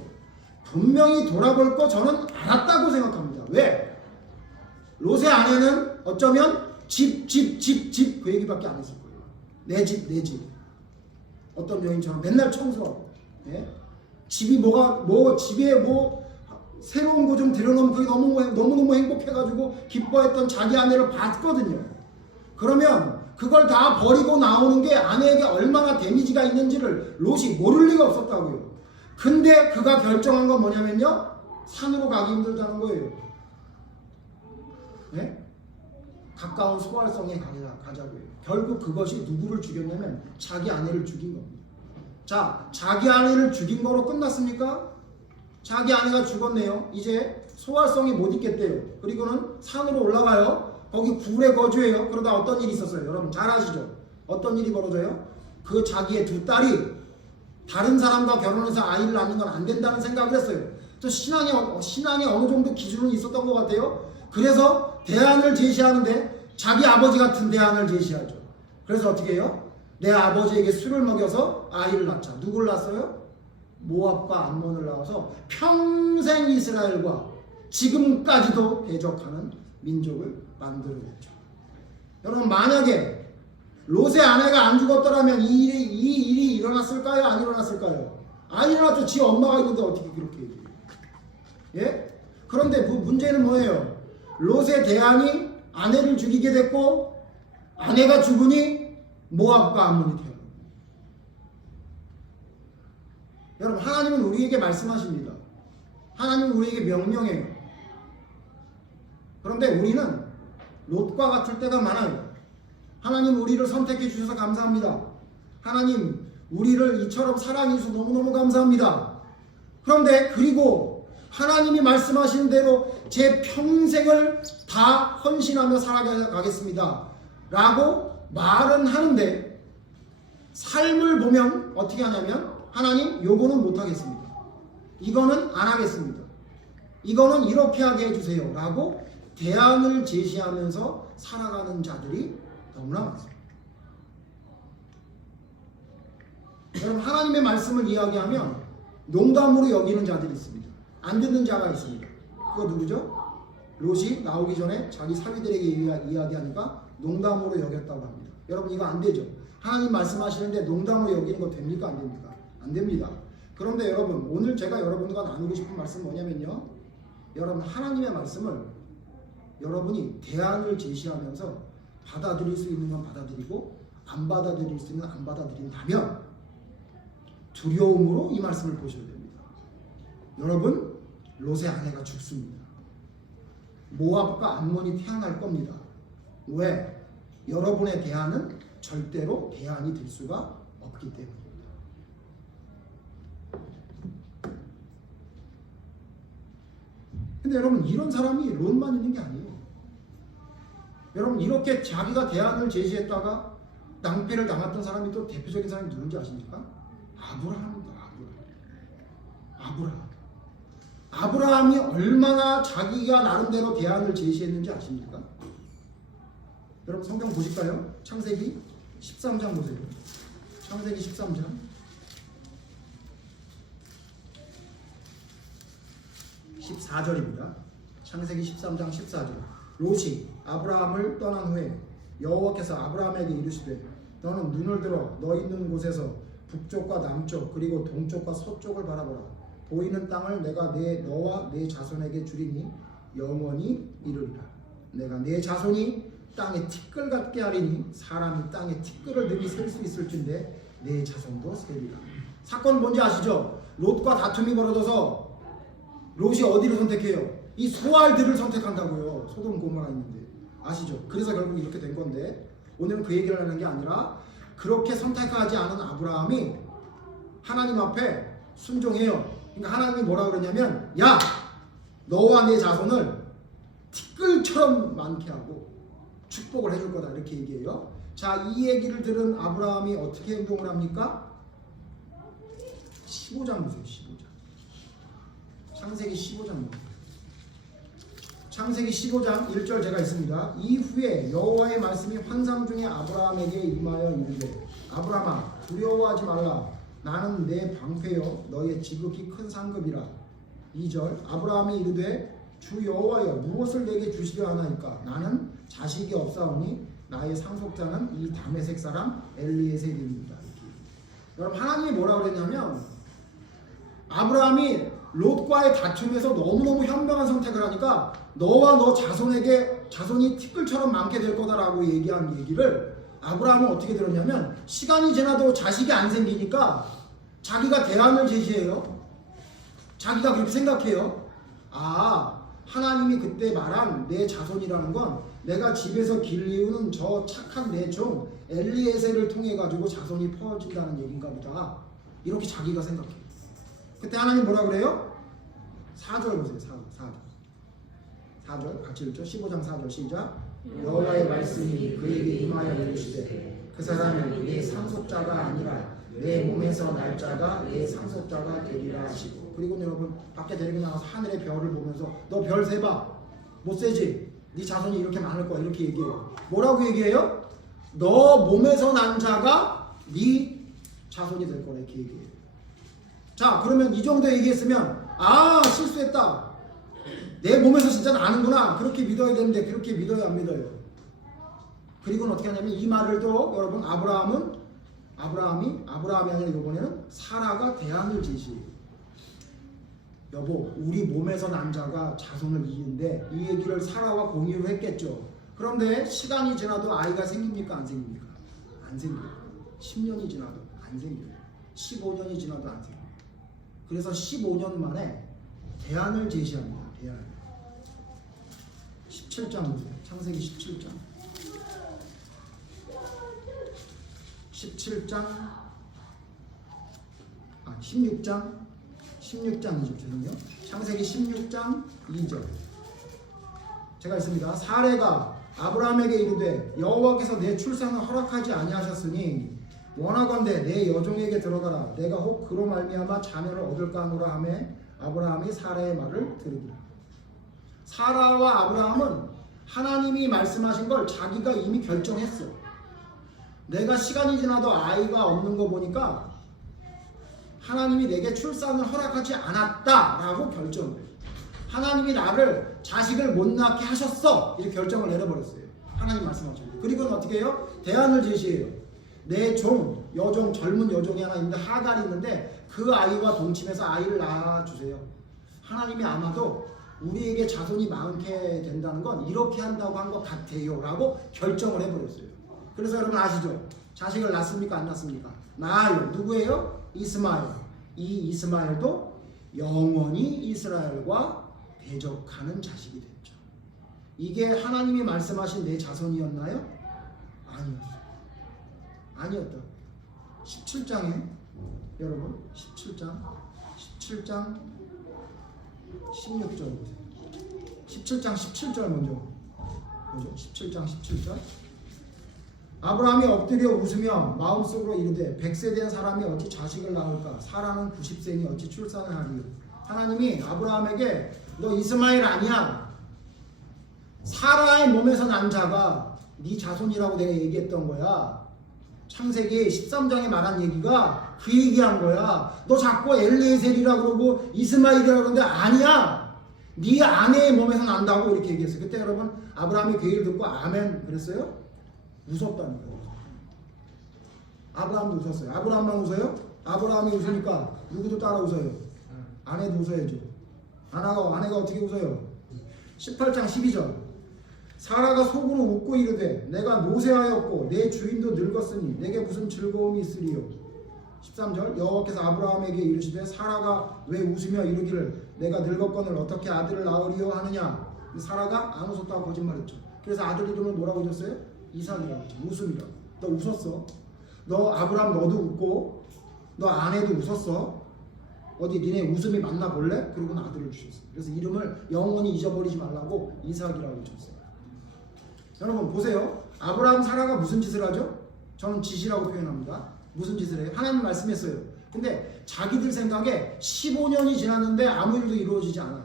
분명히 돌아볼 거 저는 알았다고 생각합니다. 왜? 롯의 아내는 어쩌면 집 그 얘기밖에 안 했을 거예요. 내 집. 어떤 여인처럼 맨날 청소하고, 예? 집에 새로운 거 좀 들여놓으면 그게 너무너무 행복해가지고 기뻐했던 자기 아내를 봤거든요. 그러면 그걸 다 버리고 나오는 게 아내에게 얼마나 데미지가 있는지를 롯이 모를 리가 없었다고요. 근데 그가 결정한 건 뭐냐면요, 산으로 가기 힘들다는 거예요. 네? 가까운 소알성에 가자고요. 결국 그것이 누구를 죽였냐면 자기 아내를 죽인 겁니다. 자, 자기 아내를 죽인 거로 끝났습니까? 자기 아내가 죽었네요. 이제 소알성이 못 있겠대요. 그리고는 산으로 올라가요. 거기 굴에 거주해요. 그러다 어떤 일이 있었어요? 여러분 잘 아시죠? 어떤 일이 벌어져요? 그 자기의 두 딸이 다른 사람과 결혼해서 아이를 낳는 건 안 된다는 생각을 했어요. 또 신앙에 어느 정도 기준은 있었던 것 같아요. 그래서 대안을 제시하는데 자기 아버지 같은 대안을 제시하죠. 그래서 어떻게 해요? 내 아버지에게 술을 먹여서 아이를 낳자. 누굴 낳았어요? 모압과 암몬을 낳아서 평생 이스라엘과 지금까지도 대적하는 민족을 만들어냈죠. 여러분 만약에 롯의 아내가 안 죽었더라면 이 일이 일어났을까요? 안 일어났을까요? 안 일어났죠. 지 엄마가 있는데 어떻게 그렇게 얘기해요? 예? 그런데 문제는 뭐예요? 롯의 대안이 아내를 죽이게 됐고 아내가 죽으니 모압과 암몬이 태어납니다. 여러분 하나님은 우리에게 말씀하십니다. 하나님은 우리에게 명령해요. 그런데 우리는 롯과 같을 때가 많아요. 하나님 우리를 선택해 주셔서 감사합니다. 하나님 우리를 이처럼 사랑해 주셔서 너무너무 감사합니다. 그런데 그리고 하나님이 말씀하신 대로 제 평생을 다 헌신하며 살아가겠습니다 라고 말은 하는데 삶을 보면 어떻게 하냐면 하나님 요거는 못하겠습니다. 이거는 안 하겠습니다. 이거는 이렇게 하게 해주세요 라고 대안을 제시하면서 살아가는 자들이 너무나 많습니다. 여러분 하나님의 말씀을 이야기하면 농담으로 여기는 자들이 있습니다. 안 듣는 자가 있습니다. 그거 누구죠? 롯이 나오기 전에 자기 사위들에게 이야기하니까 농담으로 여겼다고 합니다. 여러분 이거 안 되죠. 하나님 말씀하시는데 농담으로 여기는 거 됩니까? 안 됩니까? 안 됩니다. 그런데 여러분 오늘 제가 여러분과 나누고 싶은 말씀은 뭐냐면요, 여러분 하나님의 말씀을 여러분이 대안을 제시하면서 받아들일 수 있는 건 받아들이고 안 받아들일 수 있는 안 받아들인다면 두려움으로 이 말씀을 보셔야 됩니다. 여러분 롯의 아내가 죽습니다. 모압과 암몬이 태어날 겁니다. 왜? 여러분의 대안은 절대로 대안이 될 수가 없기 때문입니다. 근데 여러분 이런 사람이 롯만 있는 게 아니에요. 여러분 이렇게 자기가 대안을 제시했다가 낭패를 당했던 사람이 또 대표적인 사람이 누군지 아십니까? 아브라함입니다. 아브라함이 얼마나 자기가 나름대로 대안을 제시했는지 아십니까? 여러분 성경 보실까요? 창세기 13장 보세요. 창세기 13장 14절입니다. 창세기 13장 14절. 롯이 아브라함을 떠난 후에 여호와께서 아브라함에게 이르시되 너는 눈을 들어 너 있는 곳에서 북쪽과 남쪽 그리고 동쪽과 서쪽을 바라보라. 보이는 땅을 내가 너와 내 자손에게 주리니 영원히 이르리라. 내가 내 자손이 땅에 티끌 같게 하리니 사람이 땅에 티끌을 능히 셀 수 있을진데 내 자손도 세리라. 사건 뭔지 아시죠? 롯과 다툼이 벌어져서 롯이 어디를 선택해요? 이 소알들을 선택한다고요. 소돔 고모라 있는데 아시죠? 그래서 결국 이렇게 된 건데 오늘은 그 얘기를 하는 게 아니라 그렇게 선택하지 않은 아브라함이 하나님 앞에 순종해요. 그러니까 하나님이 뭐라 그러냐면 야 너와 내 자손을 티끌처럼 많게 하고 축복을 해줄 거다 이렇게 얘기해요. 자, 이 얘기를 들은 아브라함이 어떻게 행동을 합니까? 15장 보세요. 15장 창세기 15장 보세요. 창세기 15장 1절 제가 있습니다. 이후에 여호와의 말씀이 환상 중에 아브라함에게 임하여 이르되 아브라함아 두려워하지 말라. 나는 내 방패요 너의 지극히 큰 상급이라. 2절 아브라함이 이르되 주 여호와여 무엇을 내게 주시려 하나이까. 나는 자식이 없사오니 나의 상속자는 이 다메섹 사람 엘리에셀입니다. 여러분 하나님이 뭐라 그랬냐면 아브라함이 롯과의 다툼에서 너무너무 현명한 선택을 하니까 너와 너 자손에게 자손이 티끌처럼 많게 될 거다라고 얘기한 얘기를 아브라함은 어떻게 들었냐면 시간이 지나도 자식이 안 생기니까 자기가 대안을 제시해요. 자기가 그렇게 생각해요. 아, 하나님이 그때 말한 내 자손이라는 건 내가 집에서 길리우는 저 착한 내 종 엘리에셀을 통해 가지고 자손이 퍼진다는 얘기인가 보다. 이렇게 자기가 생각해요. 그때 하나님 뭐라 그래요? 4절 보세요. 4절 같이 읽죠. 15장 4절 시작. 여호와의 말씀이 그에게 임하여 이르시되 그 사람은 내 상속자가 아니라 내 몸에서 날 자가 내 상속자가 되리라 하시고. 그리고 여러분 밖에 데리고 나가서 하늘의 별을 보면서 너 별 세봐 못 세지? 네 자손이 이렇게 많을 거야 이렇게 얘기해요. 뭐라고 얘기해요? 너 몸에서 난 자가 네 자손이 될 거라 이렇게 얘기해요. 자, 그러면 이 정도 얘기했으면 아 실수했다. 내 몸에서 진짜 나는구나. 그렇게 믿어야 되는데 그렇게 믿어요 안 믿어요? 그리고는 어떻게 하냐면 이 말을 또 여러분 아브라함이 아니라 이번에는 사라가 대안을 제시해요. 여보 우리 몸에서 난 자가 자손을 이은데 이 얘기를 사라와 공유를 했겠죠. 그런데 시간이 지나도 아이가 생깁니까 안 생깁니까? 안 생겨요. 10년이 지나도 안 생겨요. 15년이 지나도 안 생겨요. 그래서 15년 만에 대안을 제시합니다. 대안. 17장 보세요. 창세기 17장 16장 2절 죄송해요. 창세기 16장 2절 제가 있습니다. 사레가 아브라함에게 이르되 여호와께서 내 출산을 허락하지 아니하셨으니 원하건대 내 여종에게 들어가라. 내가 혹 그로 말미암아 자녀를 얻을까 하노라 하매 아브라함이 사라의 말을 들으니라. 사라와 아브라함은 하나님이 말씀하신 걸 자기가 이미 결정했어. 내가 시간이 지나도 아이가 없는 거 보니까 하나님이 내게 출산을 허락하지 않았다라고 결정을 해요. 하나님이 나를 자식을 못 낳게 하셨어 이렇게 결정을 내려버렸어요. 하나님 말씀하셨죠. 그리고는 어떻게 해요? 대안을 제시해요. 내 종, 여종, 젊은 여종이 하나 있는데 하갈이 있는데 그 아이와 동침해서 아이를 낳아주세요. 하나님이 아마도 우리에게 자손이 많게 된다는 건 이렇게 한다고 한 것 같아요 라고 결정을 해버렸어요. 그래서 여러분 아시죠? 자식을 낳습니까 안 낳습니까? 낳아요. 누구예요? 이스마엘. 이 이스마엘도 영원히 이스라엘과 대적하는 자식이 됐죠. 이게 하나님이 말씀하신 내 자손이었나요? 아니었다. 17장에 여러분 17장 16절 보세요. 17장 17절 먼저 뭐죠? 17장 17절. 아브라함이 엎드려 웃으며 마음속으로 이르되 100세 된 사람이 어찌 자식을 낳을까? 사라는 90세니 어찌 출산을 하리요? 하나님이 아브라함에게 너 이스마엘 아니야. 사라의 몸에서 난 자가 네 자손이라고 내가 얘기했던 거야. 창세기 13장에 말한 얘기가 그 얘기한 거야. 너 자꾸 엘리에셀이라 그러고 이스마엘이라 그러는데 아니야. 네 아내의 몸에서 난다고 이렇게 얘기했어요. 그때 여러분 아브라함이 그 얘기를 듣고 아멘 그랬어요? 웃었다는 거예요. 아브라함도 웃었어요. 아브라함만 웃어요? 아브라함이 웃으니까 누구도 따라 웃어요. 아내도 웃어야죠. 아내가 어떻게 웃어요? 18장 12절. 사라가 속으로 웃고 이르되 내가 노쇠하였고 내 주인도 늙었으니 내게 무슨 즐거움이 있으리요. 13절. 여호와께서 아브라함에게 이르시되 사라가 왜 웃으며 이르기를 내가 늙었거늘 어떻게 아들을 낳으리요 하느냐. 사라가 안 웃었다고 거짓말했죠. 그래서 아들 이름을 뭐라고 줬어요? 이삭이라고 했죠. 웃음이라고. 너 웃었어. 너 아브라함 너도 웃고 너 아내도 웃었어. 어디 니네 웃음이 맞나 볼래? 그리고는 아들을 주셨어요. 그래서 이름을 영원히 잊어버리지 말라고 이삭이라고 줬어요. 여러분 보세요. 아브라함 사라가 무슨 짓을 하죠? 저는 짓이라고 표현합니다. 무슨 짓을 해요? 하나님 말씀했어요. 근데 자기들 생각에 15년이 지났는데 아무 일도 이루어지지 않아요.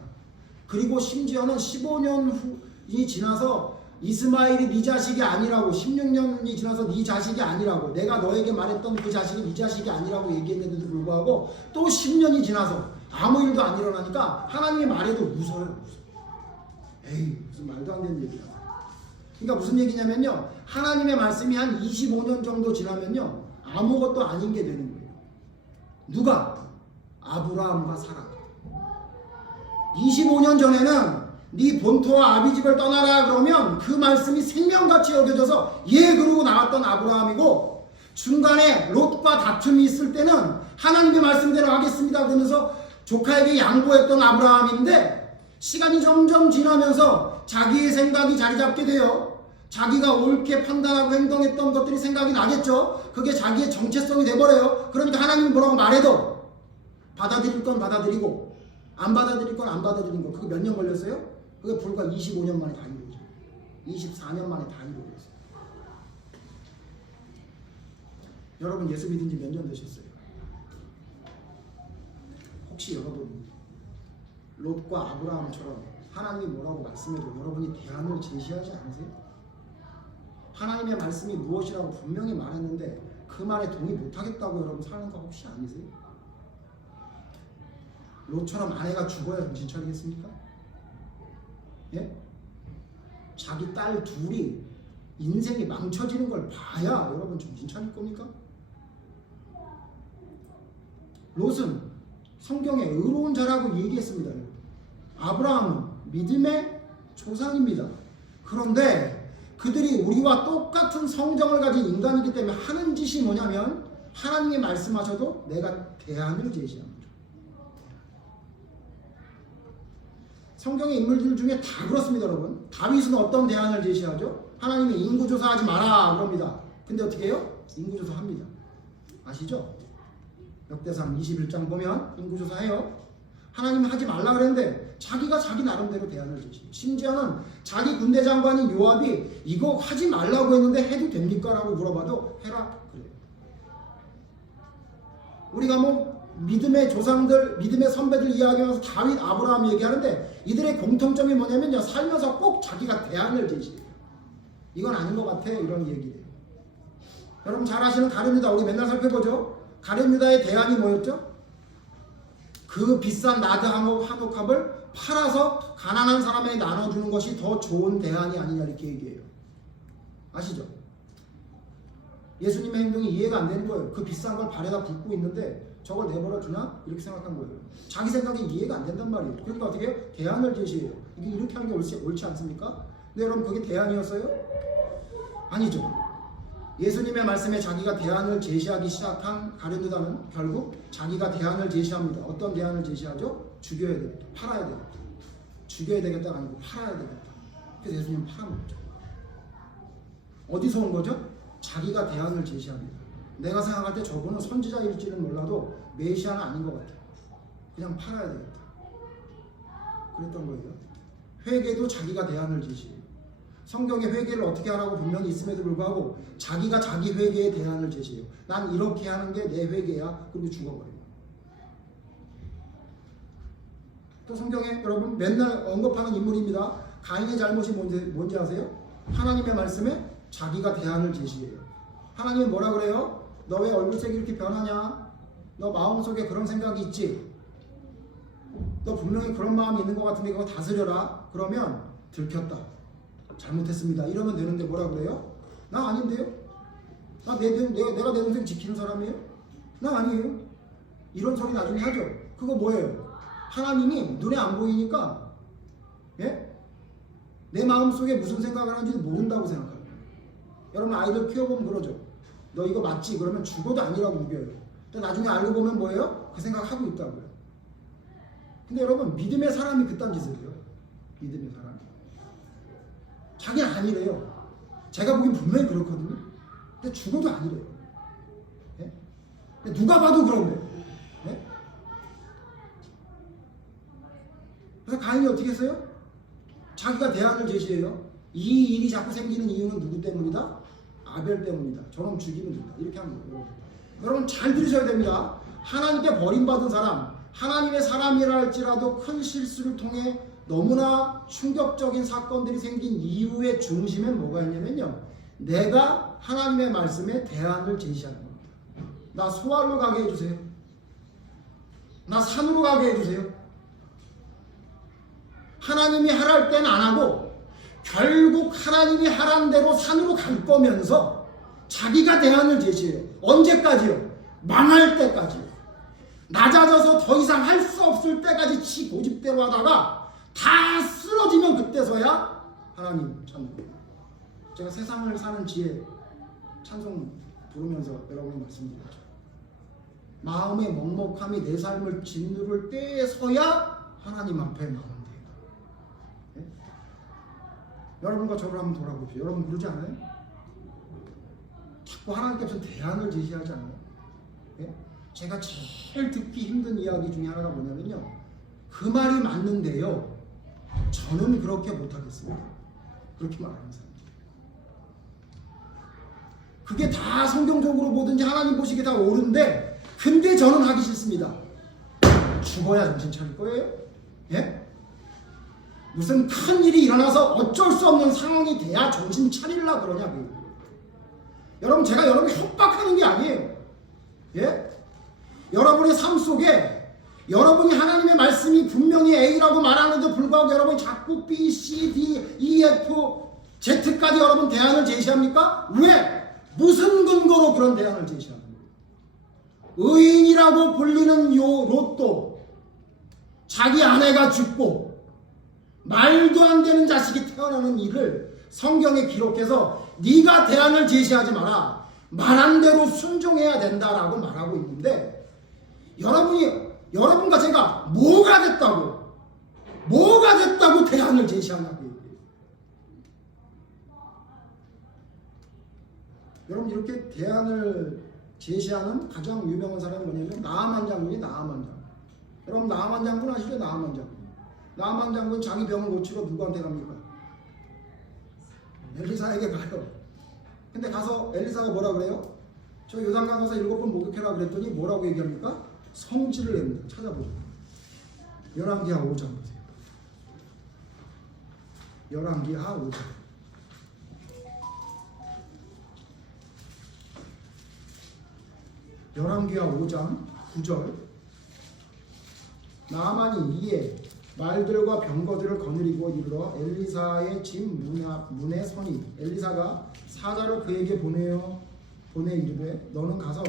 그리고 심지어는 15년이 지나서 이스마엘이 네 자식이 아니라고 16년이 지나서 네 자식이 아니라고 내가 너에게 말했던 그 자식이 네 자식이 아니라고 얘기했는데도 불구하고 또 10년이 지나서 아무 일도 안 일어나니까 하나님이 말해도 웃어요. 에이 무슨 말도 안 되는 얘기야. 그러니까 무슨 얘기냐면요. 하나님의 말씀이 한 25년 정도 지나면요. 아무것도 아닌 게 되는 거예요. 누가? 아브라함과 사라. 25년 전에는 네 본토와 아비집을 떠나라 그러면 그 말씀이 생명같이 여겨져서 예 그러고 나왔던 아브라함이고 중간에 롯과 다툼이 있을 때는 하나님의 말씀대로 하겠습니다 그러면서 조카에게 양보했던 아브라함인데 시간이 점점 지나면서 자기의 생각이 자리 잡게 돼요. 자기가 옳게 판단하고 행동했던 것들이 생각이 나겠죠. 그게 자기의 정체성이 돼버려요. 그러니까 하나님이 뭐라고 말해도 받아들일 건 받아들이고 안 받아들일 건 안 받아들인 거. 그게 몇 년 걸렸어요? 그게 불과 25년 만에 다 이루어져요. 24년 만에 다 이루어졌어요. 여러분 예수 믿은 지 몇 년 되셨어요? 혹시 여러분 롯과 아브라함처럼 하나님이 뭐라고 말씀해도 여러분이 대안을 제시하지 않으세요? 하나님의 말씀이 무엇이라고 분명히 말했는데 그 말에 동의 못하겠다고 여러분 사는 거 혹시 아니세요? 롯처럼 아내가 죽어야 정신 차리겠습니까? 예? 자기 딸 둘이 인생이 망쳐지는 걸 봐야 여러분 정신 차릴 겁니까? 롯은 성경에 의로운 자라고 얘기했습니다. 아브라함은 믿음의 조상입니다. 그런데 그들이 우리와 똑같은 성정을 가진 인간이기 때문에 하는 짓이 뭐냐면 하나님이 말씀하셔도 내가 대안을 제시합니다. 성경의 인물들 중에 다 그렇습니다. 여러분 다윗은 어떤 대안을 제시하죠? 하나님이 인구조사하지 마라 그럽니다. 근데 어떻게 해요? 인구조사합니다. 아시죠? 역대상 21장 보면 인구조사해요. 하나님이 하지 말라 그랬는데 자기가 자기 나름대로 대안을 제시해요. 심지어는 자기 군대 장관인 요압이 이거 하지 말라고 했는데 해도 됩니까? 라고 물어봐도 해라 그래요. 우리가 뭐 믿음의 조상들, 믿음의 선배들 이야기하면서 다윗, 아브라함 얘기하는데 이들의 공통점이 뭐냐면요. 살면서 꼭 자기가 대안을 제시해요. 이건 아닌 것 같아 이런 얘기예요. 여러분 잘 아시는 가룟 유다 우리 맨날 살펴보죠. 가룟 유다의 대안이 뭐였죠? 그 비싼 나드 한옥합을 팔아서 가난한 사람에게 나눠주는 것이 더 좋은 대안이 아니냐 이렇게 얘기해요. 아시죠? 예수님의 행동이 이해가 안 되는 거예요. 그 비싼 걸 발에다 붓고 있는데 저걸 내버려 주나? 이렇게 생각한 거예요. 자기 생각이 이해가 안 된단 말이에요. 그러니까 어떻게 해요? 대안을 제시해요. 이게 이렇게 하는 게 옳지 않습니까? 근데 여러분 그게 대안이었어요? 아니죠. 예수님의 말씀에 자기가 대안을 제시하기 시작한 가룟 유다는 결국 자기가 대안을 제시합니다. 어떤 대안을 제시하죠? 죽여야 되겠다. 팔아야 되겠다. 죽여야 되겠다가 아니고 팔아야 되겠다. 그래서 예수님은 팔아먹죠. 어디서 온 거죠? 자기가 대안을 제시합니다. 내가 생각할 때 저분은 선지자일지는 몰라도 메시아는 아닌 것 같아요. 그냥 팔아야 되겠다. 그랬던 거예요. 회개도 자기가 대안을 제시해요. 성경에 회개를 어떻게 하라고 분명히 있음에도 불구하고 자기가 자기 회개의 대안을 제시해요. 난 이렇게 하는 게 내 회개야. 그리고 죽어버려요. 또 성경에 여러분 맨날 언급하는 인물입니다. 가인의 잘못이 뭔지 아세요? 하나님의 말씀에 자기가 대안을 제시해요. 하나님은 뭐라 그래요? 너 왜 얼굴색이 이렇게 변하냐? 너 마음속에 그런 생각이 있지? 너 분명히 그런 마음이 있는 것 같은데 그거 다스려라. 그러면 들켰다. 잘못했습니다. 이러면 되는데 뭐라 그래요? 나 아닌데요? 내가 내 동생 지키는 사람이에요? 나 아니에요. 이런 소리 나중에 하죠. 그거 뭐예요? 하나님이 눈에 안 보이니까 예? 내 마음속에 무슨 생각을 하는지 모른다고 생각합니다. 여러분 아이들 키워보면 그러죠. 너 이거 맞지? 그러면 죽어도 아니라고 우겨요. 근데 나중에 알고 보면 뭐예요? 그 생각하고 있다고요. 근데 여러분 믿음의 사람이 그딴 짓을 해요. 믿음의 사람이. 자기는 아니래요. 제가 보기엔 분명히 그렇거든요. 근데 죽어도 아니래요. 예? 근데 누가 봐도 그런데. 예? 그래서 가인이 어떻게 했어요? 자기가 대안을 제시해요. 이 일이 자꾸 생기는 이유는 누구 때문이다? 아벨 때문이다. 저놈 죽이면 된다. 이렇게 하는 거예요. 여러분 잘 들으셔야 됩니다. 하나님께 버림받은 사람, 하나님의 사람이라 할지라도 큰 실수를 통해 너무나 충격적인 사건들이 생긴 이유의 중심엔 뭐가 있냐면요. 내가 하나님의 말씀에 대안을 제시하는 겁니다. 나 소알로 가게 해주세요. 나 산으로 가게 해주세요. 하나님이 하랄 땐 안 하고 결국 하나님이 하란 대로 산으로 갈 거면서 자기가 대안을 제시해요. 언제까지요? 망할 때까지요. 낮아져서 더 이상 할 수 없을 때까지 지 고집대로 하다가 다 쓰러지면 그때서야 하나님 찾는 거예요. 제가 세상을 사는 지혜 찬송 부르면서 여러분이 말씀드렸죠. 마음의 먹먹함이 내 삶을 짓누를 때에서야 하나님 앞에 나오는 여러분과 저를 한번 돌아보십시오. 여러분 그러지 않아요? 자꾸 하나님께서 대안을 제시하지 않아요? 예? 제가 제일 듣기 힘든 이야기 중에 하나가 뭐냐면요. 그 말이 맞는데요. 저는 그렇게 못하겠습니다. 그렇게 말하는 사람. 그게 다 성경적으로 보든지 하나님 보시기에 다 옳은데 근데 저는 하기 싫습니다. 죽어야 정신 차릴 거예요? 예? 무슨 큰 일이 일어나서 어쩔 수 없는 상황이 돼야 정신 차리려고 그러냐고요. 여러분 제가 여러분 협박하는 게 아니에요. 예? 여러분의 삶 속에 여러분이 하나님의 말씀이 분명히 A라고 말하는데도 불구하고 여러분이 자꾸 B, C, D, E, F, Z까지 여러분 대안을 제시합니까? 왜? 무슨 근거로 그런 대안을 제시하는 거예요? 의인이라고 불리는 요 로또 자기 아내가 죽고 말도 안 되는 자식이 태어나는 일을 성경에 기록해서 네가 대안을 제시하지 마라. 말한 대로 순종해야 된다라고 말하고 있는데 여러분과 제가 뭐가 됐다고 대안을 제시하냐고 얘기해요. 여러분 이렇게 대안을 제시하는 가장 유명한 사람이 뭐냐면 나아만 장군이 나아만 장군. 여러분 나아만 장군 아시죠? 나아만 장군. 나아만 장군 자기 병을 고치러 누구한테 갑니까? 엘리사에게 가요. 근데 가서 엘리사가 뭐라 그래요? 저 요단강 가서 7번 목욕해라 그랬더니 뭐라고 얘기합니까? 성질을 냅니다. 찾아보죠. 열왕기하 5장 보세요. 열왕기하 5장. 열왕기하 5장 9절. 나아만이 이에 말들과 병거들을 거느리고 이르러 엘리사의 집 문에 서니 엘리사가 사자를 그에게 보내 이르되 너는 가서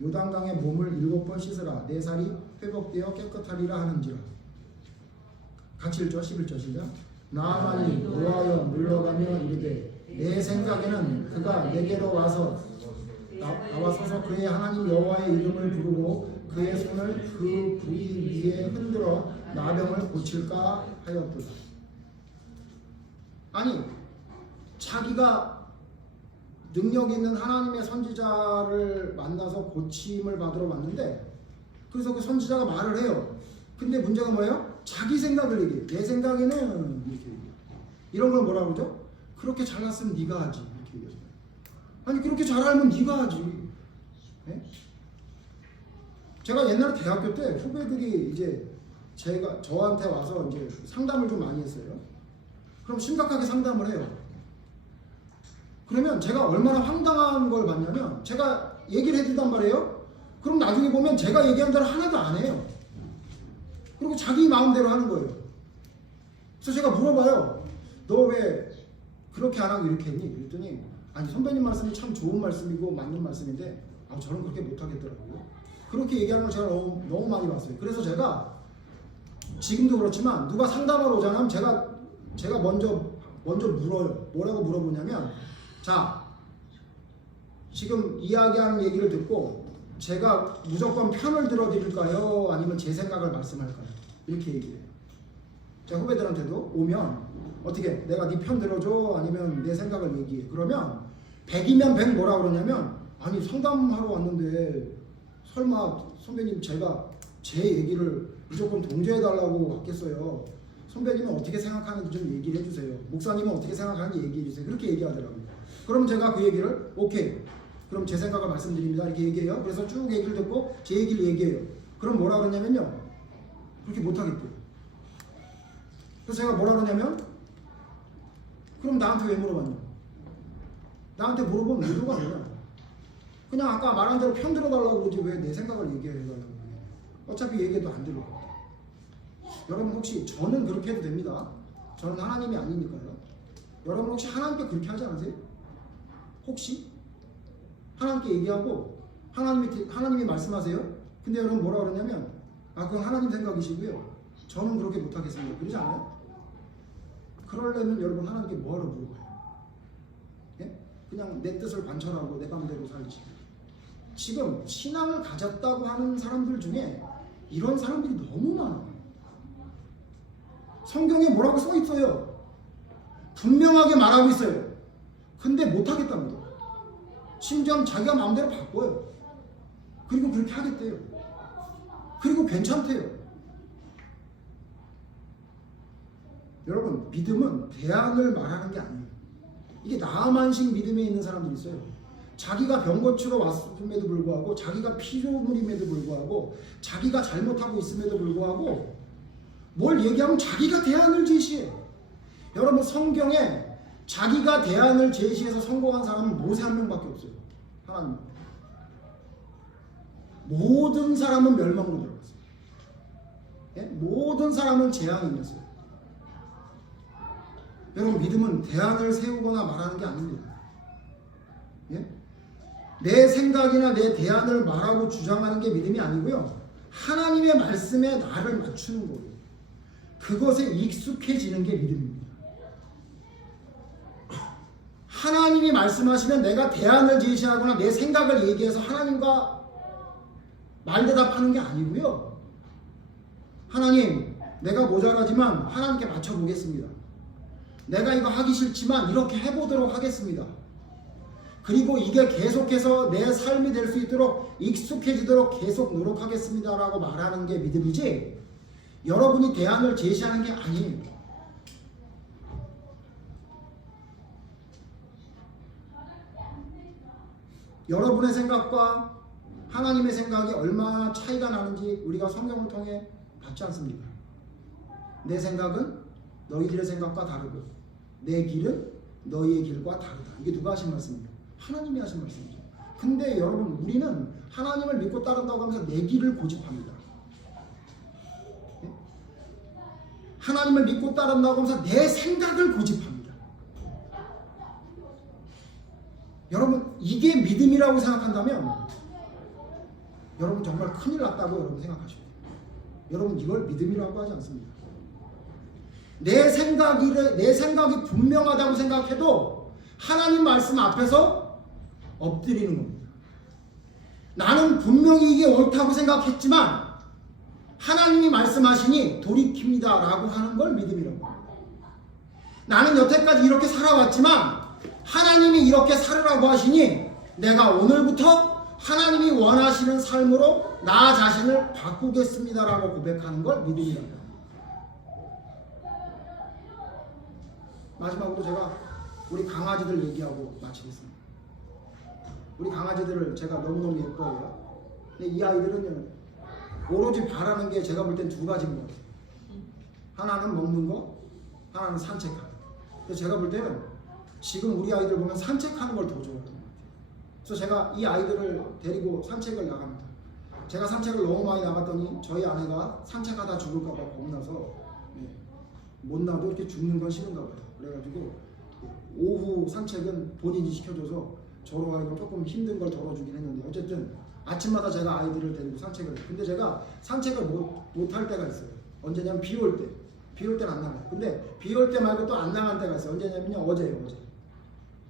요단강에 몸을 7번 씻으라 내 살이 회복되어 깨끗하리라 하는지라. 같이 읽죠. 11절 시작. 나아만이 노하여 물러가며 이르되 내 생각에는 그가 내게로 와서 나와 서서 그의 하나님 여호와의 이름을 부르고 그의 손을 그 부위 위에 흔들어 나병을 고칠까 하였도다. 아니 자기가 능력 있는 하나님의 선지자를 만나서 고침을 받으러 왔는데 그래서 그 선지자가 말을 해요. 근데 문제가 뭐예요? 자기 생각을 얘기해요. 내 생각에는 이렇게 얘기해요. 이런 걸 뭐라고 그러죠? 그렇게 잘났으면 네가 하지. 이렇게 얘기하잖아요. 아니 그렇게 잘 알면 네가 하지. 네? 제가 옛날에 대학교 때 후배들이 이제 저한테 와서 이제 상담을 좀 많이 했어요. 그럼 심각하게 상담을 해요. 그러면 제가 얼마나 황당한 걸 봤냐면 제가 얘기를 해준단 말이에요. 그럼 나중에 보면 제가 얘기한 대로 하나도 안 해요. 그리고 자기 마음대로 하는 거예요. 그래서 제가 물어봐요. 너 왜 그렇게 안 하고 이렇게 했니? 그랬더니 아니 선배님 말씀이 참 좋은 말씀이고 맞는 말씀인데 저는 그렇게 못하겠더라고요. 그렇게 얘기하는 걸 제가 너무 많이 봤어요. 그래서 제가 지금도 그렇지만 누가 상담하러 오잖아요. 제가 먼저 물어요. 뭐라고 물어보냐면 자 지금 이야기하는 얘기를 듣고 제가 무조건 편을 들어드릴까요? 아니면 제 생각을 말씀할까요? 이렇게 얘기해요. 제가 후배들한테도 오면 어떻게 내가 네 편 들어줘? 아니면 내 생각을 얘기해. 그러면 100이면 100 뭐라 그러냐면 아니 상담하러 왔는데 설마 선배님 제가 제 얘기를 무조건 동조해달라고 왔겠어요. 선배님은 어떻게 생각하는지 좀 얘기를 해주세요. 목사님은 어떻게 생각하는지 얘기해주세요. 그렇게 얘기하더라고요. 그럼 제가 그 얘기를 오케이 그럼 제 생각을 말씀드립니다 이렇게 얘기해요. 그래서 쭉 얘기를 듣고 제 얘기를 얘기해요. 그럼 뭐라 그러냐면요 그렇게 못하겠대요. 그래서 제가 뭐라 그러냐면 그럼 나한테 왜 물어봤냐. 나한테 물어본 의도가 뭐냐. 그냥 아까 말한 대로 편 들어달라고 그러지 왜 내 생각을 얘기해달라고. 어차피 얘기해도 안 들을 것 같아. 여러분 혹시 저는 그렇게 해도 됩니다. 저는 하나님이 아니니까요. 여러분 혹시 하나님께 그렇게 하지 않으세요? 혹시? 하나님께 얘기하고 하나님이 말씀하세요. 근데 여러분 뭐라 그러냐면 그건 하나님 생각이시고요. 저는 그렇게 못하겠습니다. 그러지 않아요? 그러려면 여러분 하나님께 뭐하러 물어봐요? 예? 그냥 내 뜻을 관철하고 내 맘대로 살지. 지금 신앙을 가졌다고 하는 사람들 중에 이런 사람들이 너무 많아요. 성경에 뭐라고 써 있어요. 분명하게 말하고 있어요. 근데 못하겠답니다. 심지어 자기가 마음대로 바꿔요. 그리고 그렇게 하겠대요. 그리고 괜찮대요. 여러분 믿음은 대안을 말하는 게 아니에요. 이게 나만식 믿음에 있는 사람들이 있어요. 자기가 병 고치러 왔음에도 불구하고 자기가 피조물임에도 불구하고 자기가 잘못하고 있음에도 불구하고 뭘 얘기하면 자기가 대안을 제시해요. 여러분 성경에 자기가 대안을 제시해서 성공한 사람은 모세 한 명밖에 없어요. 하나님. 모든 사람은 멸망으로 들어갔어요. 예? 모든 사람은 재앙이었어요. 여러분 믿음은 대안을 세우거나 말하는 게 아닙니다. 예? 내 생각이나 내 대안을 말하고 주장하는 게 믿음이 아니고요. 하나님의 말씀에 나를 맞추는 거예요. 그것에 익숙해지는 게 믿음입니다. 하나님이 말씀하시면 내가 대안을 제시하거나 내 생각을 얘기해서 하나님과 말대답하는 게 아니고요. 하나님, 내가 모자라지만 하나님께 맞춰보겠습니다. 내가 이거 하기 싫지만 이렇게 해보도록 하겠습니다. 그리고 이게 계속해서 내 삶이 될 수 있도록 익숙해지도록 계속 노력하겠습니다 라고 말하는 게 믿음이지 여러분이 대안을 제시하는 게 아니에요. 여러분의 생각과 하나님의 생각이 얼마나 차이가 나는지 우리가 성경을 통해 봤지 않습니까? 내 생각은 너희들의 생각과 다르고 내 길은 너희의 길과 다르다. 이게 누가 하신 말씀입니까? 하나님이 하신 말씀이죠. 근데 여러분 우리는 하나님을 믿고 따른다고 하면서 내 길을 고집합니다. 하나님을 믿고 따른다고 하면서 내 생각을 고집합니다. 여러분 이게 믿음이라고 생각한다면 여러분 정말 큰일 났다고 여러분 생각하셔요. 여러분 이걸 믿음이라고 하지 않습니다. 내 생각이 분명하다고 생각해도 하나님 말씀 앞에서 엎드리는 겁니다. 나는 분명히 이게 옳다고 생각했지만 하나님이 말씀하시니 돌이킵니다 라고 하는 걸 믿음이라고 합니다. 나는 여태까지 이렇게 살아왔지만 하나님이 이렇게 살으라고 하시니 내가 오늘부터 하나님이 원하시는 삶으로 나 자신을 바꾸겠습니다 라고 고백하는 걸 믿음이라고 합니다. 마지막으로 제가 우리 강아지들 얘기하고 마치겠습니다. 우리 강아지들을 제가 너무너무 예뻐해요. 근데 이 아이들은요, 오로지 바라는 게 제가 볼 땐 두 가지인 것 같아요. 하나는 먹는 거, 하나는 산책하는 거. 그래서 제가 볼 때는 지금 우리 아이들 보면 산책하는 걸 더 좋아하는 것 같아요. 그래서 제가 이 아이들을 데리고 산책을 나갑니다. 제가 산책을 너무 많이 나갔더니 저희 아내가 산책하다 죽을까 봐 겁나서 못 나도 이렇게 죽는 건 싫은가 봐요. 그래가지고 오후 산책은 본인이 시켜줘서 저로 하여금 조금 힘든 걸 덜어주긴 했는데, 어쨌든 아침마다 제가 아이들을 데리고 산책을 해요. 근데 제가 산책을 못할 때가 있어요. 언제냐면 비 올 때. 비 올 때는 안 나가요. 근데 비 올 때 말고 또 안 나간 때가 있어요. 언제냐면요, 어제예요. 어제.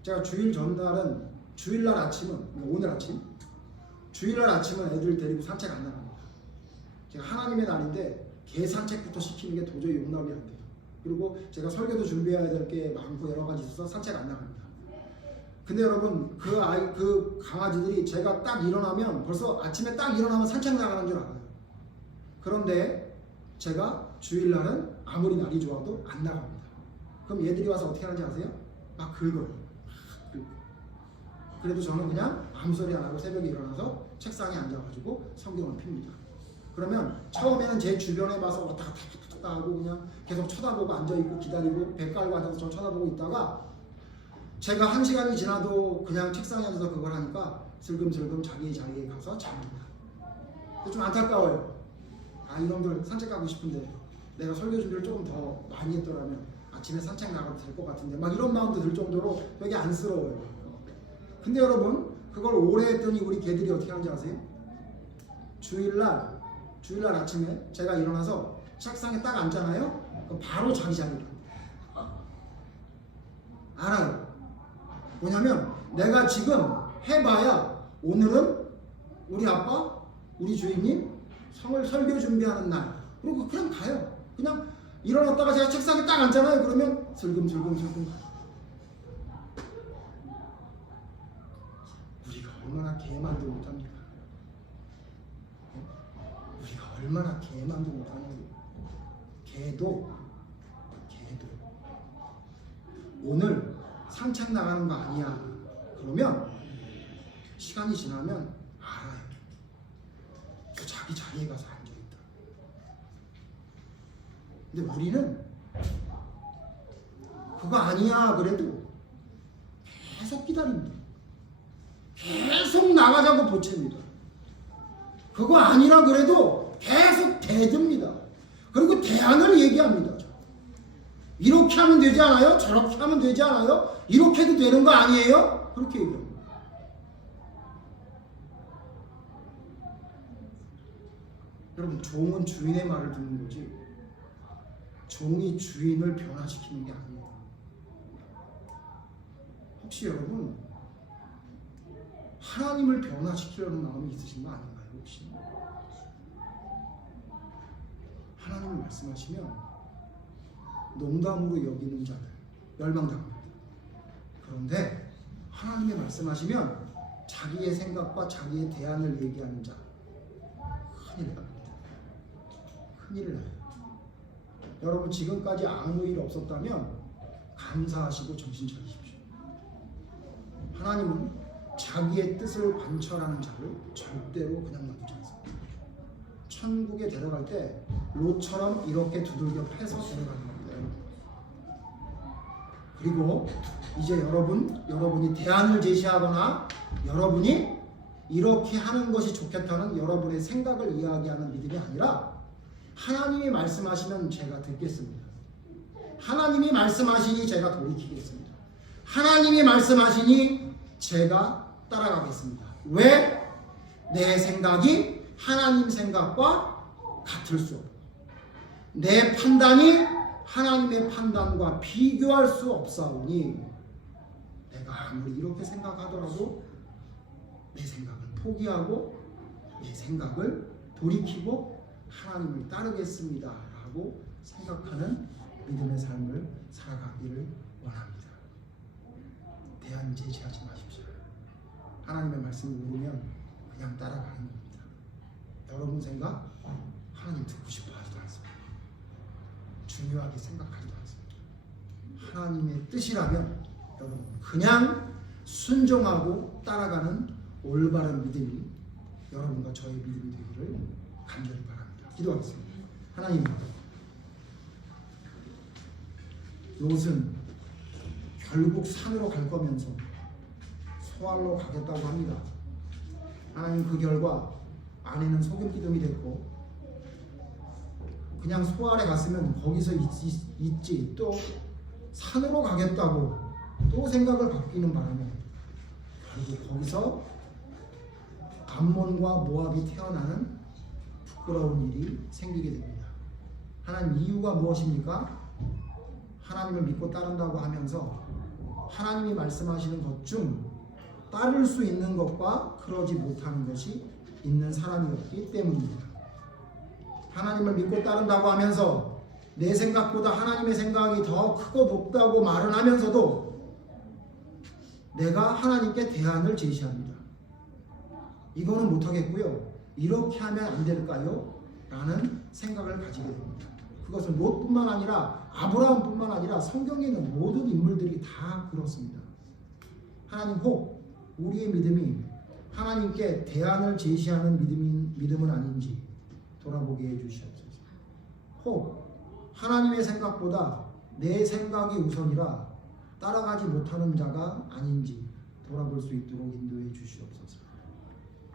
제가 주일날 아침은, 오늘 아침, 주일날 아침은 애들 데리고 산책 안 나갑니다. 제가 하나님의 날인데 개 산책부터 시키는 게 도저히 용납이 안 돼요. 그리고 제가 설교도 준비해야 될 게 많고 여러 가지 있어서 산책 안 나갑니다. 근데 여러분, 그 강아지들이 제가 딱 일어나면, 벌써 아침에 딱 일어나면 산책 나가는 줄 알아요. 그런데 제가 주일날은 아무리 날이 좋아도 안 나갑니다. 그럼 얘들이 와서 어떻게 하는지 아세요? 막 긁어요. 그래도 저는 그냥 아무 소리 안 하고 새벽에 일어나서 책상에 앉아가지고 성경을 핍니다. 그러면 처음에는 제 주변에 와서 왔다 갔다 하고 그냥 계속 쳐다보고 앉아있고 기다리고 배 깔고 앉아서 저 쳐다보고 있다가, 제가 1시간이 지나도 그냥 책상에 앉아서 그걸 하니까 슬금슬금 자기 자리에 가서 잡니다. 좀 안타까워요. 아, 이놈들 산책 가고 싶은데 내가 설교 준비를 조금 더 많이 했더라면 아침에 산책 나가도 될 것 같은데, 막 이런 마음도 들 정도로 되게 안쓰러워요. 근데 여러분, 그걸 오래 했더니 우리 개들이 어떻게 하는지 아세요? 주일날 아침에 제가 일어나서 책상에 딱 앉잖아요? 그럼 바로 자기 자리로 알아요. 뭐냐면 내가 지금 해봐야 오늘은 우리 아빠, 우리 주인님 설교 준비하는 날, 그리고 그냥 가요. 그냥 일어났다가 제가 책상에 딱 앉잖아요. 그러면 슬금슬금 가요. 우리가 얼마나 개만도 못합니까? 우리가 얼마나 개만도 못하냐고. 개도 오늘 산책 나가는 거 아니야. 그러면 시간이 지나면 알아요. 저 자기 자리에 가서 앉아있다. 근데 우리는 그거 아니야 그래도 계속 기다립니다. 계속 나가자고 보챕니다. 그거 아니라 그래도 계속 대듭니다. 그리고 대안을 얘기합니다. 이렇게 하면 되지 않아요? 저렇게 하면 되지 않아요? 이렇게 해도 되는 거 아니에요? 그렇게 얘기합니다. 여러분, 종은 주인의 말을 듣는 거지 종이 주인을 변화시키는 게 아니에요. 혹시 여러분 하나님을 변화시키려는 마음이 있으신 거 아닌가요? 혹시 하나님을 말씀하시면 농담으로 여기는 자들 멸망당합니다. 그런데 하나님의 말씀하시면 자기의 생각과 자기의 대안을 얘기하는 자 큰일 납니다. 큰일을 나요. 여러분, 지금까지 아무 일 없었다면 감사하시고 정신 차리십시오. 하나님은 자기의 뜻을 관철하는 자를 절대로 그냥 놔두지 않습니다. 천국에 데려갈 때 롯처럼 이렇게 두들겨 패서 데려가는 겁니다. 그리고 이제 여러분이 대안을 제시하거나 여러분이 이렇게 하는 것이 좋겠다는 여러분의 생각을 이야기하는 믿음이 아니라, 하나님이 말씀하시면 제가 듣겠습니다. 하나님이 말씀하시니 제가 돌이키겠습니다. 하나님이 말씀하시니 제가 따라가겠습니다. 왜? 내 생각이 하나님 생각과 같을 수 없고, 내 판단이 하나님의 판단과 비교할 수 없사오니, 내가 아무리 이렇게 생각하더라도 내 생각을 포기하고 내 생각을 돌이키고 하나님을 따르겠습니다 라고 생각하는 믿음의 삶을 살아가기를 원합니다. 대안 제시하지 마십시오. 하나님의 말씀을 모르면 그냥 따라가는 겁니다. 여러분 생각 하나님 듣고 싶어 하지도 않습니다. 중요하게 생각하지도 않습니다. 하나님의 뜻이라면 여러분 그냥 순종하고 따라가는 올바른 믿음이 여러분과 저의 믿음이 되기를 간절히 바랍니다. 기도하겠습니다. 하나님, 롯은 결국 산으로 갈 거면서 소알로 가겠다고 합니다. 하나님, 그 결과 아내는 소금 기둥이 됐고, 그냥 소알에 갔으면 거기서 있지, 또 산으로 가겠다고 또 생각을 바뀌는 바람에 결국 거기서 암몬과 모압이 태어나는 부끄러운 일이 생기게 됩니다. 하나님, 이유가 무엇입니까? 하나님을 믿고 따른다고 하면서 하나님이 말씀하시는 것 중 따를 수 있는 것과 그러지 못하는 것이 있는 사람이었기 때문입니다. 하나님을 믿고 따른다고 하면서 내 생각보다 하나님의 생각이 더 크고 높다고 말은 하면서도 내가 하나님께 대안을 제시합니다. 이거는 못하겠고요. 이렇게 하면 안 될까요? 라는 생각을 가지게 됩니다. 그것은 롯뿐만 아니라 아브라함뿐만 아니라 성경에 있는 모든 인물들이 다 그렇습니다. 하나님, 혹 우리의 믿음이 하나님께 대안을 제시하는 믿음은 아닌지 돌아보게 해주시옵소서. 혹 하나님의 생각보다 내 생각이 우선이라 따라가지 못하는 자가 아닌지 돌아볼 수 있도록 인도해 주시옵소서.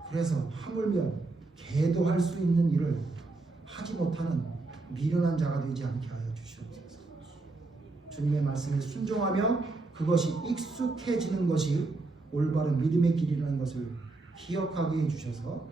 그래서 하물며 계도할 수 있는 일을 하지 못하는 미련한 자가 되지 않게 하여 주시옵소서. 주님의 말씀에 순종하며 그것이 익숙해지는 것이 올바른 믿음의 길이라는 것을 기억하게 해주셔서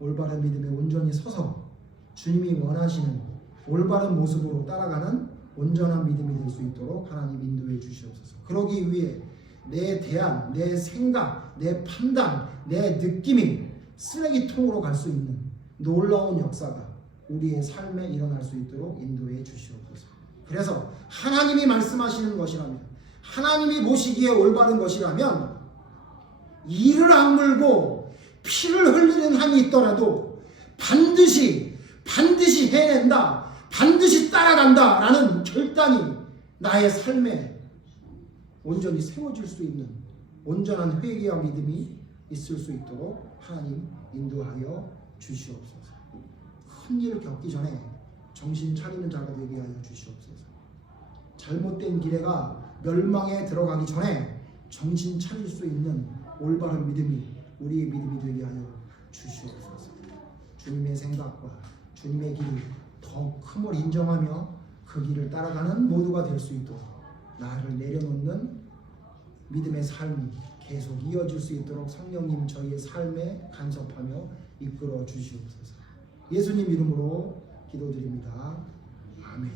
올바른 믿음에 온전히 서서 주님이 원하시는 올바른 모습으로 따라가는 온전한 믿음이 될 수 있도록 하나님 인도해 주시옵소서. 그러기 위해 내 대안, 내 생각, 내 판단, 내 느낌이 쓰레기통으로 갈 수 있는 놀라운 역사가 우리의 삶에 일어날 수 있도록 인도해 주시옵소서. 그래서 하나님이 말씀하시는 것이라면, 하나님이 보시기에 올바른 것이라면 이를 악물고 피를 흘리는 한이 있더라도 반드시 해낸다, 반드시 따라간다 라는 결단이 나의 삶에 온전히 세워질 수 있는 온전한 회개와 믿음이 있을 수 있도록 하나님 인도하여 주시옵소서. 큰 일을 겪기 전에 정신 차리는 자가 되게 하여 주시옵소서. 잘못된 기회가 멸망에 들어가기 전에 정신 차릴 수 있는 올바른 믿음이 우리의 믿음이 되게 하여 주시옵소서. 주님의 생각과 주님의 길이 더 큼을 인정하며 그 길을 따라가는 모두가 될 수 있도록 나를 내려놓는 믿음의 삶이 계속 이어질 수 있도록 성령님 저희의 삶에 간섭하며 이끌어 주시옵소서. 예수님 이름으로 기도드립니다. 아멘.